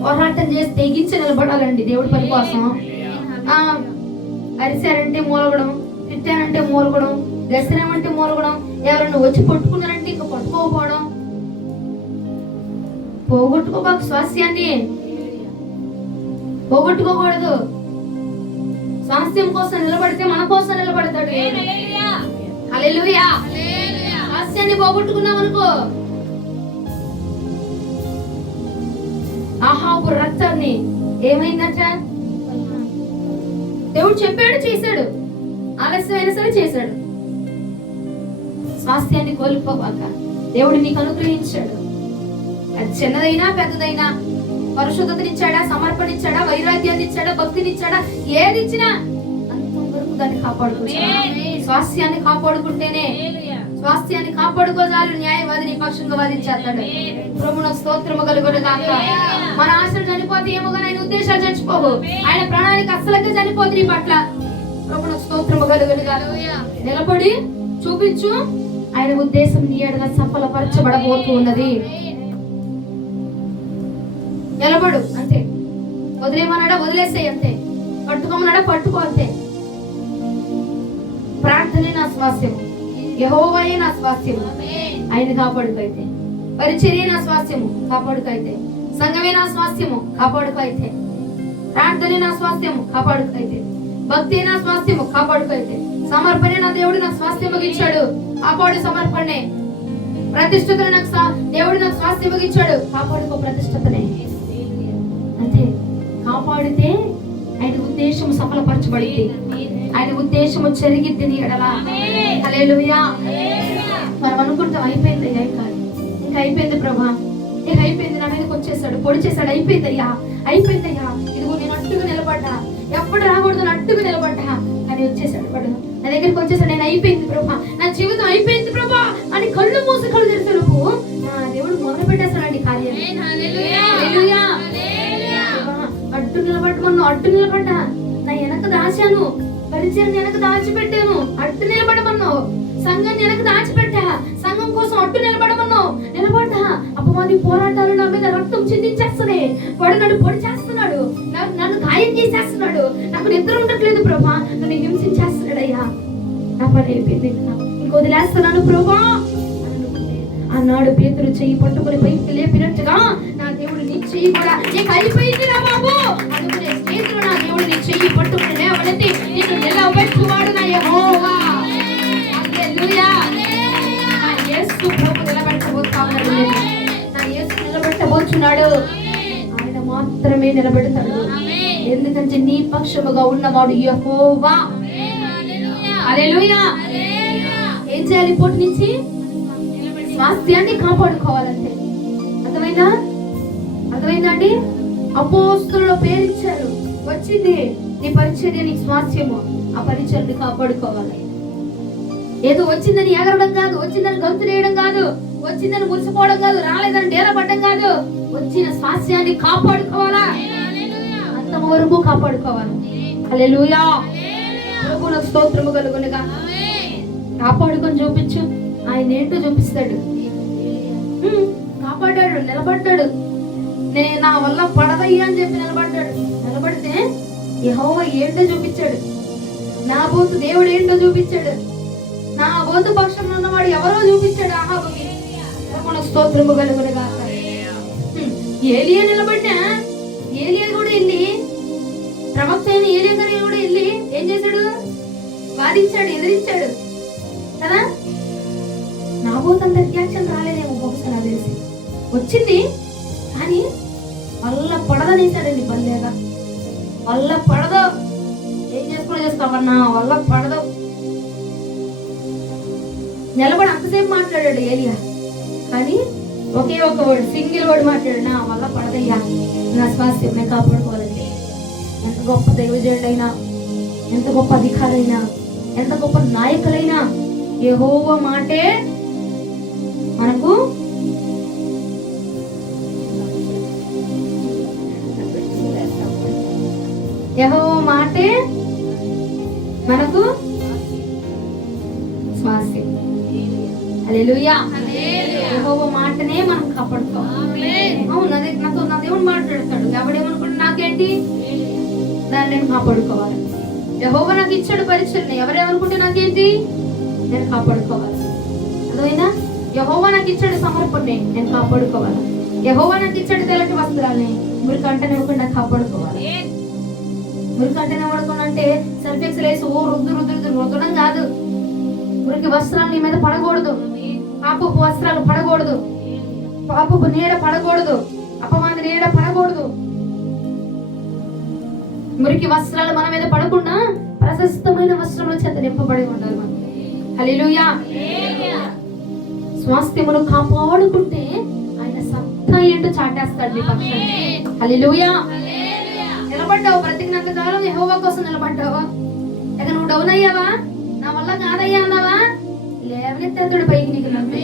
పోరాటం చేసి తెగించి నిలబడాలండి దేవుడి పని కోసం. అరిశారంటే మూలగడం, తిట్టానంటే మూలగడం, గసిరామంటే మూలగడం, ఎవరన్నా వచ్చి పట్టుకున్నారంటే ఇంకా పట్టుకోకపోవడం. పోగొట్టుకోబాక స్వాస్థ్యాన్ని, పోగొట్టుకోకూడదు. స్వాస్థ్యం కోసం నిలబడితే మన కోసం నిలబడతాడు. హల్లెలూయా. స్వాస్థ్యాన్ని పోగొట్టుకున్నాం అనుకో, ఆహాబు రక్తాన్ని ఏమైందట? దేవుడు చెప్పాడు, చేశాడు. ఆలస్యమైనా సరే చేశాడు. స్వాస్థ్యాన్ని కోల్పోవాక దేవుడు నీకు అనుగ్రహించాడు. అది చిన్నదైనా పెద్దదైనా, పరిశుద్ధతనిచ్చాడా, సమర్పణిచ్చాడా, వైరాగ్యాన్ని ఇచ్చాడా, భక్తిని ఇచ్చాడా, ఏది ఇచ్చినా అంతవరకు దాన్ని కాపాడుకోవాలి. స్వాస్థ్యాన్ని కాపాడుకుంటేనే, స్వాస్థ్యాన్ని కాపాడుకోజాలు న్యాయవాది నీ పక్షంగా వాదించేస్తాడు. ప్రభువున స్తోత్రము కలుగును గాక. మన ఆశలు చనిపోతే ఏమో కానీ ఆయన ఉద్దేశాలు చచ్చిపోవు. ఆయన ప్రణాళిక అస్సలకే చనిపోదు నీ పట్ల. ప్రభువున స్తోత్రము కలుగును గాక. నిలబడి చూపించు, ఆయన ఉద్దేశం నీ ఎడల సఫలపరచబడబోతూ ఉన్నది. నిలబడు అంతే. వదిలేమన్నాడా వదిలేసేయి అంతే. పట్టుకోమన్నాడా పట్టుకో అంతే. ప్రార్థనే నా స్వాస్థ్యము, యెహోవాయే నా స్వాస్థ్యము. ఆయన కాపాడుకైతే, పరిచర్య నా స్వాస్థ్యము, కాపాడుకైతే, సంఘమే నా స్వాస్థ్యము, కాపాడుకైతే, ప్రార్థనే నా స్వాస్థ్యము, కాపాడుకైతే, భక్తి నా స్వాస్థ్యము, కాపాడుకైతే, సమర్పణే నా దేవుడు నాకు స్వాస్థ్యము ఇచ్చాడు, కాపాడు సమర్పణే. ప్రతిష్టతను నాకు దేవుడు నాకు స్వాస్థ్యము ఇచ్చాడు, కాపాడుకో ప్రతిష్టతనే. అంతే. కాపాడితే ఆయన ఉద్దేశం సఫలపరచబడింది, ఆయన ఉద్దేశము జరిగిద్ది నీ ఎడల. హల్లెలూయా. మనం అనుకుంటాం అయిపోయింది, ఇంకా అయిపోయింది ప్రభా, ఇక అయిపోయింది, నా మీదకి వచ్చేసాడు, పొడి చేశాడు, అయిపోయిందయ్యా, అయిపోయిందయ్యా, ఇదిగో నేను అట్టుగా నిలబడ్డా, ఎప్పుడు రాకూడదు అట్టుగా నిలబడ్డా, అని వచ్చేసాడు వాడు నా దగ్గరికి వచ్చేసాడు. నేను అయిపోయింది ప్రభా, నా జీవితం అయిపోయింది ప్రభా అని కళ్ళు మూసి కళ్ళు తెరిచేలోపు నా దేవుడు మొదలు పెట్టేస్తాడండి కార్యం. అడ్డు నిలబడమన్నా, అడ్డు నిలబడ్డా, నా వెనక దాచాను, పరిచయం వెనక దాచిపెట్టాను, అడ్డు నిలబడమన్నావు. సంఘం వెనక దాచిపెట్టా, సంఘం కోసం అడ్డు నిలబడమన్నావు, నిలబడ్డా. అపవాది పోరాటాలు నా మీద రక్తం చిందించేస్తున్నాయి, వాడు నన్ను పొడి చేస్తున్నాడు, నన్ను గాయం చేసేస్తున్నాడు, నాకు నిద్ర ఉండట్లేదు ప్రభా, నన్ను హింసించేస్తున్నాడయ్యా, నా పని అయిపోయింది, ఇంక వదిలేస్తున్నాను ప్రభా. అన్నాడు పేతురు చెయ్యి పట్టుకుని పైకి లేపినట్టుగా నా దేవుడు నీ చెయ్యి కూడా నీకు అయిపోయింది రా బాబు అనుకునే స్నేహితులు నా దేవుడు నీ చెయ్యి పట్టుకుని లేవనెత్తి నిన్ను నిలబెట్టువాడు నా యెహోవా. హల్లెలూయా. నా యేసు ప్రభు నిలబెట్టబోతున్నాడు, నా యేసు నిలబెట్టబోతున్నాడు. ఆయన మాత్రమే నిలబెడతాడు, ఎందుకంటే నీ పక్షముగా ఉన్నవాడు యెహోవా. హల్లెలూయా. ఏం చేయాలి? ఇప్పటి నుంచి స్వాస్థ్యాన్ని కాపాడుకోవాలంటే. అర్థమైందా? అర్థమైందా అండి? అపోస్తుల్లో పేరిచ్చారు, వచ్చింది నీ పరిచర్య, నీ స్వాస్థ్యము. ఆ పరిచర్ని కాపాడుకోవాలి. ఏదో వచ్చిందని ఎగరడం కాదు, వచ్చిందని గంతులేయడం కాదు, వచ్చిందని మురిసిపోవడం కాదు, రాలేదని డేలపడ్డం కాదు, వచ్చిన స్వాస్థ్యాన్ని కాపాడుకోవాలా, అంతవరకు కాపాడుకోవాలి. హల్లెలూయా. ప్రభువునకు స్తోత్రము కలుగునుగా. కాపాడుకొని చూపించు, ఆయన ఏంటో చూపిస్తాడు. కాపాడాడు, నిలబడ్డాడు. నేను నా వల్ల పడదయ్యా అని చెప్పి నిలబడ్డాడు. నిలబడితే యెహోవా ఏంటో చూపించాడు, నా బోతు దేవుడు ఏంటో చూపించాడు, నా బోతు పక్షంలో ఉన్నవాడు ఎవరో చూపించాడు ఆహాబుకి. స్తోత్రము కలుగునుగా. ఏలియా నిలబడ్డా, ఏలియా కూడా వెళ్ళి, ప్రవక్త అయిన ఏలియా గారు కూడా వెళ్ళి ఏం చేశాడు? వాదించాడు, ఎదిరించాడు కదా. నా బోతంత రియాక్షన్ రాలేదేమో బహుశా నాకు తెలిసి. వచ్చింది కానీ వల్ల పడదనేసాడండి. బల్లేగా వల్ల పడదు, ఏం చేస్తామన్నా, వల్ల పడదు. నిలబడి అంతసేపు మాట్లాడాడు ఏలియా, కానీ ఒకే ఒక వర్డ్, సింగిల్ వర్డ్ మాట్లాడు, నా వల్ల పడదయ్యా, నా స్వాస్థ్యం నేను కాపాడుకోవాలండి. ఎంత గొప్ప దైవజనుడైనా, ఎంత గొప్ప అధికారైనా, ఎంత గొప్ప నాయకులైనా యెహోవా మాటే మనకు యెహోవా మాటే మనకు స్వాస్థ్యం. హల్లెలూయా. యెహోవా మాటనే మనం కాపాడుకోవాలి. అవును, అదే నాతో నా దేవుడు మాట్లాడతాడు. ఎవడేమనుకుంటే నాకేంటి, దాన్ని నేను కాపాడుకోవాలి. యెహోవా నాకు ఇచ్చాడు పరీక్షల్ని, ఎవరేమనుకుంటే నాకేంటి, నేను కాపాడుకోవాలి. అర్థమైందా? యెహోవా నాకు ఇచ్చాడు సమర్పణని, నేను కాపాడుకోవాలి. యెహోవా నాకు ఇచ్చాడు తెల్లటి వస్త్రాలని, మురికంటనే ఇవ్వకుండా కాపాడుకోవాలి. మురికంటనే ఇవ్వకుండా అంటే సర్ఫెక్సల్ వేసి ఓ రుద్దడం కాదు. మురికి వస్త్రాలు నీ మీద పడకూడదు, పాపపు వస్త్రాలు పడకూడదు, పాపపు నీడ పడకూడదు, అపవాది నీడ పడకూడదు. మురికి వస్త్రాలు మన మీద పడకుండా ప్రశస్తమైన వస్త్రముల చేత నింపబడి ఉండాలి మనం. హల్లెలూయా. స్వాస్థ్యమును కాపాడుకుంటే ఆయన సత్తా ఏంటో చాటేస్తాడు నీ పక్షాన్ని. హల్లెలూయా. నిలబడ్డావు, బ్రతికినంత కాలం యెహోవా కోసం నిలబడ్డావా? ఇక నువ్వు డౌన్ అయ్యావా, నా వల్ల కాదయ్యా అన్నావా, లేవనెత్తేతుడు పైకి నీకు నమ్మి.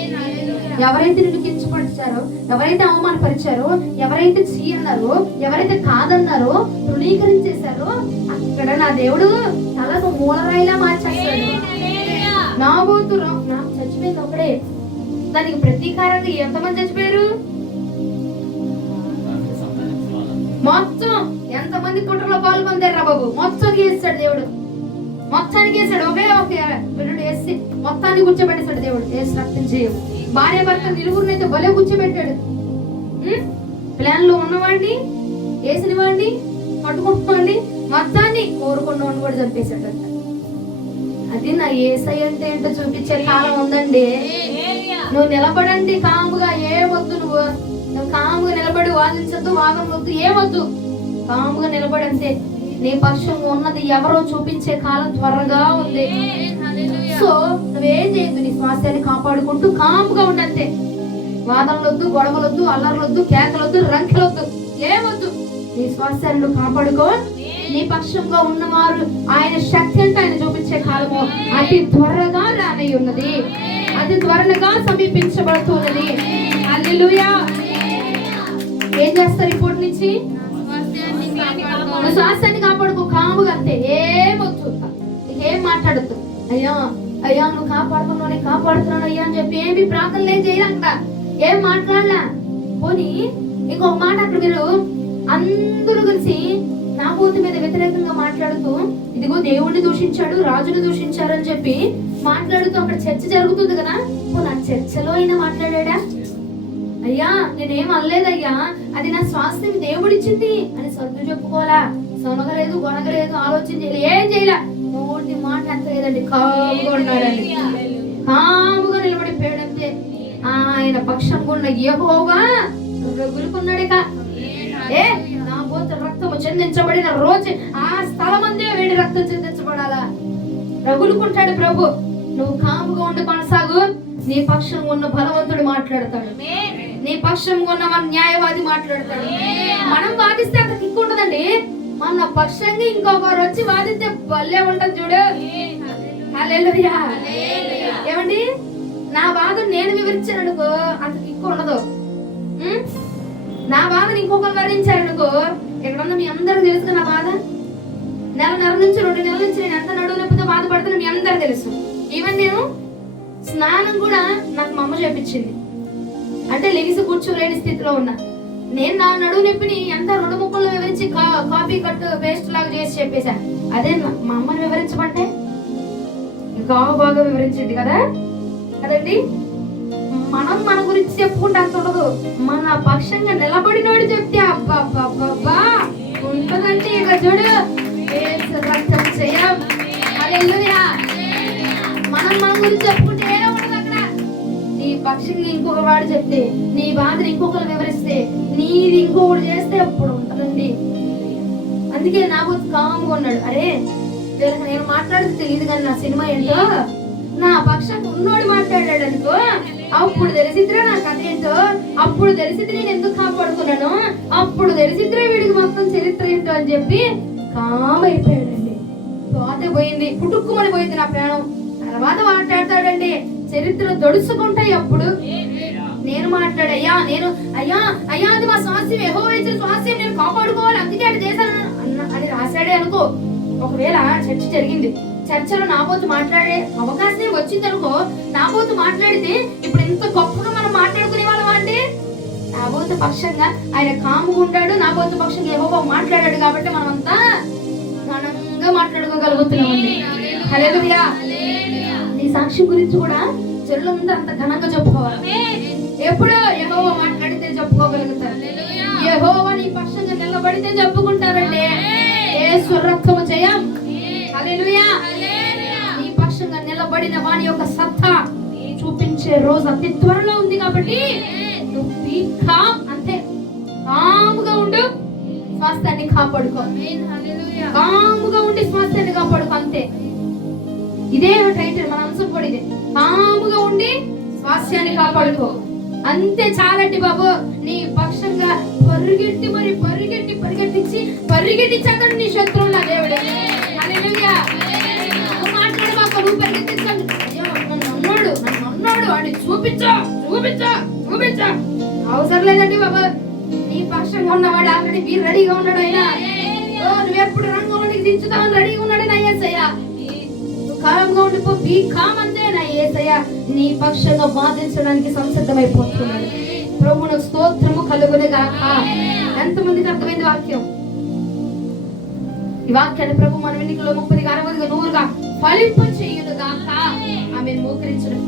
ఎవరైతే నిన్ను కించపరిచారో, ఎవరైతే అవమానపరిచారో, ఎవరైతే చీ అన్నారో, ఎవరైతే కాదన్నారో, తృణీకరించేశారో, అక్కడ నా దేవుడు తలకు మూలరాయిలా మార్చేస్తాడు. నాబోతు నాకు చచ్చిపోయింది ఒకడే, దానికి ప్రతీకారంగా ఎంతమంది చచ్చిపోయారు? మొత్తం ఎంతమంది కుట్రలో పాల్పొందారు బాబు, మొత్తం వేస్తాడు దేవుడు. మొత్తానికి వేసాడు, ఒకే బిడ్డడు వేసి మొత్తాన్ని కూర్చోబెట్టేశాడు దేవుడు. వేసి రక్తం చేయవు. భార్య భర్త నిలుగురినైతే భలే కూర్చోబెట్టాడు. ప్లాన్ లో ఉన్నవాడిని, వేసిన వాడిని, పట్టుకుంటున్నాండి, మొత్తాన్ని కోరుకున్నవాడిని కూడా చంపేశాడు. అది నా ఏసై అంటే ఏంటో చూపించే కాలం ఉందండి. నువ్వు నిలబడండి కాముగా, ఏమొద్దు, నువ్వు కాముగా నిలబడి వాదించద్దు, వాదం వద్దు, ఏమొద్దు, కాముగా నిలబడంతే. నీ పక్షంగా ఉన్నది ఎవరో చూపించే కాలం త్వరగా ఉంది. సో నువ్వేం చేయొద్దు, నీ స్వాస్థ్యాన్ని కాపాడుకుంటూ కాముగా ఉండంతే. వాదనలొద్దు, గొడవలొద్దు, అల్లర్లొద్దు, కేకలొద్దు, రంకెలొద్దు, ఏమొద్దు. నీ స్వాస్థ్యాన్ని నువ్వు కాపాడుకో. నీ పక్షంగా ఉన్నవారు ఆయన శక్తి అంటే ఆయన చూపించే కాలము అతి త్వరగా రానై ఉన్నది, అతి త్వరగా సమీపించబడుతున్నది. హల్లెలూయా. ఏం చేస్తారు ఇప్పటి నుంచి? స్వాస్థ్యాన్ని కాపాడుకో, కాముగా అంతే, ఏమొద్దు, ఏం మాట్లాడద్దు. అయ్యా అయ్యా నువ్వు కాపాడుకున్నావు, నేను కాపాడుతున్నాను అయ్యా అని చెప్పి ఏమి ప్రార్థనలు ఏం చేయాలంట, ఏం మాట్లాడలా. పోనీ ఇంకొక మాట, అక్కడ మీరు అందరూ కలిసి నాబోతు మీద వ్యతిరేకంగా మాట్లాడుతూ, ఇదిగో దేవుణ్ణి దూషించాడు, రాజును దూషించారు అని చెప్పి మాట్లాడుతూ అక్కడ చర్చ జరుగుతుంది కదా. నా చర్చలో అయినా మాట్లాడా, అయ్యా నేనేం అనలేదయ్యా, అది నా స్వాస్థ్యం దేవుడిచ్చింది అని సర్దు చెప్పుకోవాలా, సొనగలేదు, గొనగలేదు, ఆలోచన చేయలేదు, ఏం చేయలే, నోటి మాట అంత లేదండి, కాముగా ఉన్నాడండి, కాముగా నిలబడిపోయాడంతే. ఆయన పక్షం ఉన్న యెహోవా రగులుకున్నాడిక. ఏ నా పోత రక్తము చెందించబడిన రోజు ఆ స్థలం అందే వేడి రక్తం చెందించబడాలా, రగులుకుంటాడు ప్రభు. నువ్వు కాముగా ఉండి కొనసాగు. నీ పక్షం ఉన్న బలవంతుడు మాట్లాడతాడు, నీ పక్షం ఉన్న మన న్యాయవాది మాట్లాడతాడు. మనం వాదిస్తే అంత కిక్కు ఉండదండి, మన పక్షంగా ఇంకొకరు వచ్చి వాదిస్తే భలే ఉంటది చూడు. హల్లెలూయా. ఏమండి, నా బాధ నేను వివరించానుకో అంత కిక్కు ఉండదు. నా బాధను ఇంకొకరు వివరించారనుకో, ఎక్కడున్నా మీ అందరూ తెలుసు. నా బాధ నెల నుంచి 2 నెలల నుంచి నేను ఎంత నడువు నొప్పితో బాధపడుతున్నా మీ అందరూ తెలుసు. ఈవెన్ నేను స్నానం కూడా నాకు మా అమ్మ చేపించింది. అంటే లెగిసి కూర్చోలేని స్థితిలో ఉన్నా. నేను నా నడువు నొప్పిని ఎంత 2 ముక్కల్లో వివరించి కాఫీ కట్టు పేస్ట్ లాగా చేసి చెప్పేశా. అదే మా అమ్మని వివరించమంటే ఇంకా బాగా వివరించింది కదా కదండి. మనం మన గురించి చెప్పుకుంటే అంత ఉండదు, మన పక్షంగా నిలబడినోడు చెప్తే అబ్బా ఉంటుందంటే ఇక చూడు రక్తం చేయం. హల్లెలూయా. మనం మన గురించి చెప్పుకుంటే ఉండదు అక్కడ. నీ పక్షంగా ఇంకొక వాడు చెప్తే, నీ బాధను ఇంకొకరు వివరిస్తే, నీది ఇంకొకటి చేస్తే అప్పుడు ఉంటుందండి. అందుకే నాకు కామ్గా ఉన్నాడు. అరే వీళ్ళకి నేను మాట్లాడితే తెలియదు కానీ నా సినిమా ఏంటో, నా పక్షంగా ఉన్నోడు మాట్లాడాడు అనుకో అప్పుడు తెలిసిద్రే నాకు అదేంటో, అప్పుడు తెలిసిద్ది నేను ఎందుకు కాపాడుకున్నాను, అప్పుడు తెలిసిద్రే వీడికి మొత్తం చరిత్ర ఏంటో అని చెప్పి కామైపోయాడండి. పోతే పోయింది, పుట్టుక్కుమని పోయింది నా ప్రాణం. తర్వాత మాట్లాడతాడండి, చరిత్ర దొడుచుకుంటాయి. అప్పుడు నేను మాట్లాడే, అయ్యా అది మా స్వాస్థ్యం, యెహోవా ఇచ్చిన స్వాస్థ్యం, నేను కాపాడుకోవాలి, అందుకే అది చేశాను అని రాశాడే అనుకో. ఒకవేళ చర్చ జరిగింది, చర్చలో నాబోతు మాట్లాడే అవకాశం వచ్చింది అనుకో, నాబోతు మాట్లాడితే ఇప్పుడు ఇంత గొప్పగా మనం మాట్లాడుకునే వాళ్ళం అండి. నాబోతు పక్షంగా ఆయన కాముగా ఉంటాడు, నాబోతు పక్షంగా యెహోవా మాట్లాడాడు కాబట్టి మనం అంతా ఘనంగా మాట్లాడుకోగలుగుతున్నామండి. హల్లెలూయా. నీ సాక్ష్యం గురించి కూడా చెల్లంతా అంత ఘనంగా చెప్పుకోవాలి. ఎప్పుడో యెహోవా మాట్లాడితే చెప్పుకోగలుగుతారు, యెహోవా నీ పక్షంగా నిలబడితే చెప్పుకుంటారండి. యేసు రక్తము జయం. హల్లెలూయా. నీ పక్షంగా నిలబడిన వాని యొక్క సత్తా చూపించే రోజు అతి త్వరలో ఉంది కాబట్టి నువ్వు బీ కామ్, అంతే, కాముగా ఉండు, స్వాస్థ్యాన్ని కాపాడుకో. కాముగా ఉండి స్వాస్థ్యాన్ని కాపాడుకో, అంతే. ఇదే టైటిల్, మన అంశం కూడా ఇదే, కాముగా ఉండి స్వాస్థ్యాన్ని కాపాడుకో, అంతే చాలండి బాబు. నీ పక్షంగా పరిగెట్టించాడు నీ శత్రువులా దేవుడు. హల్లెలూయా. నువ్వు మాట్లాడమాక, నువ్వు పరిగెత్తించాడు, నన్ను అన్నాడు అని చూపించా అవసరం లేదండి బాబు. నీ పక్షంగా ఉన్నవాడు ఆల్రెడీ మీరు రెడీగా ఉన్నాడు. ఆయన నువ్వు ఎప్పుడు రంగంలోనికి దించుతావని రెడీగా ఉన్నాడు నా యేసయ్య. కాలంగా ఉండిపో, బీ కామ్, అంతే నా యేసయ్య నీ పక్షంగా బాధించడానికి సంసిద్ధమైపోతున్నాడు. ప్రభువును స్తోత్రము కలుగునుగాక. ఎంతమందికి అర్థమైంది వాక్యం? ఈ వాక్యాన్ని ప్రభు మన ఎన్నికలో 30, 60, 100గా ఫలింప చేయునుగాక. ఆమెను మోకరించడం.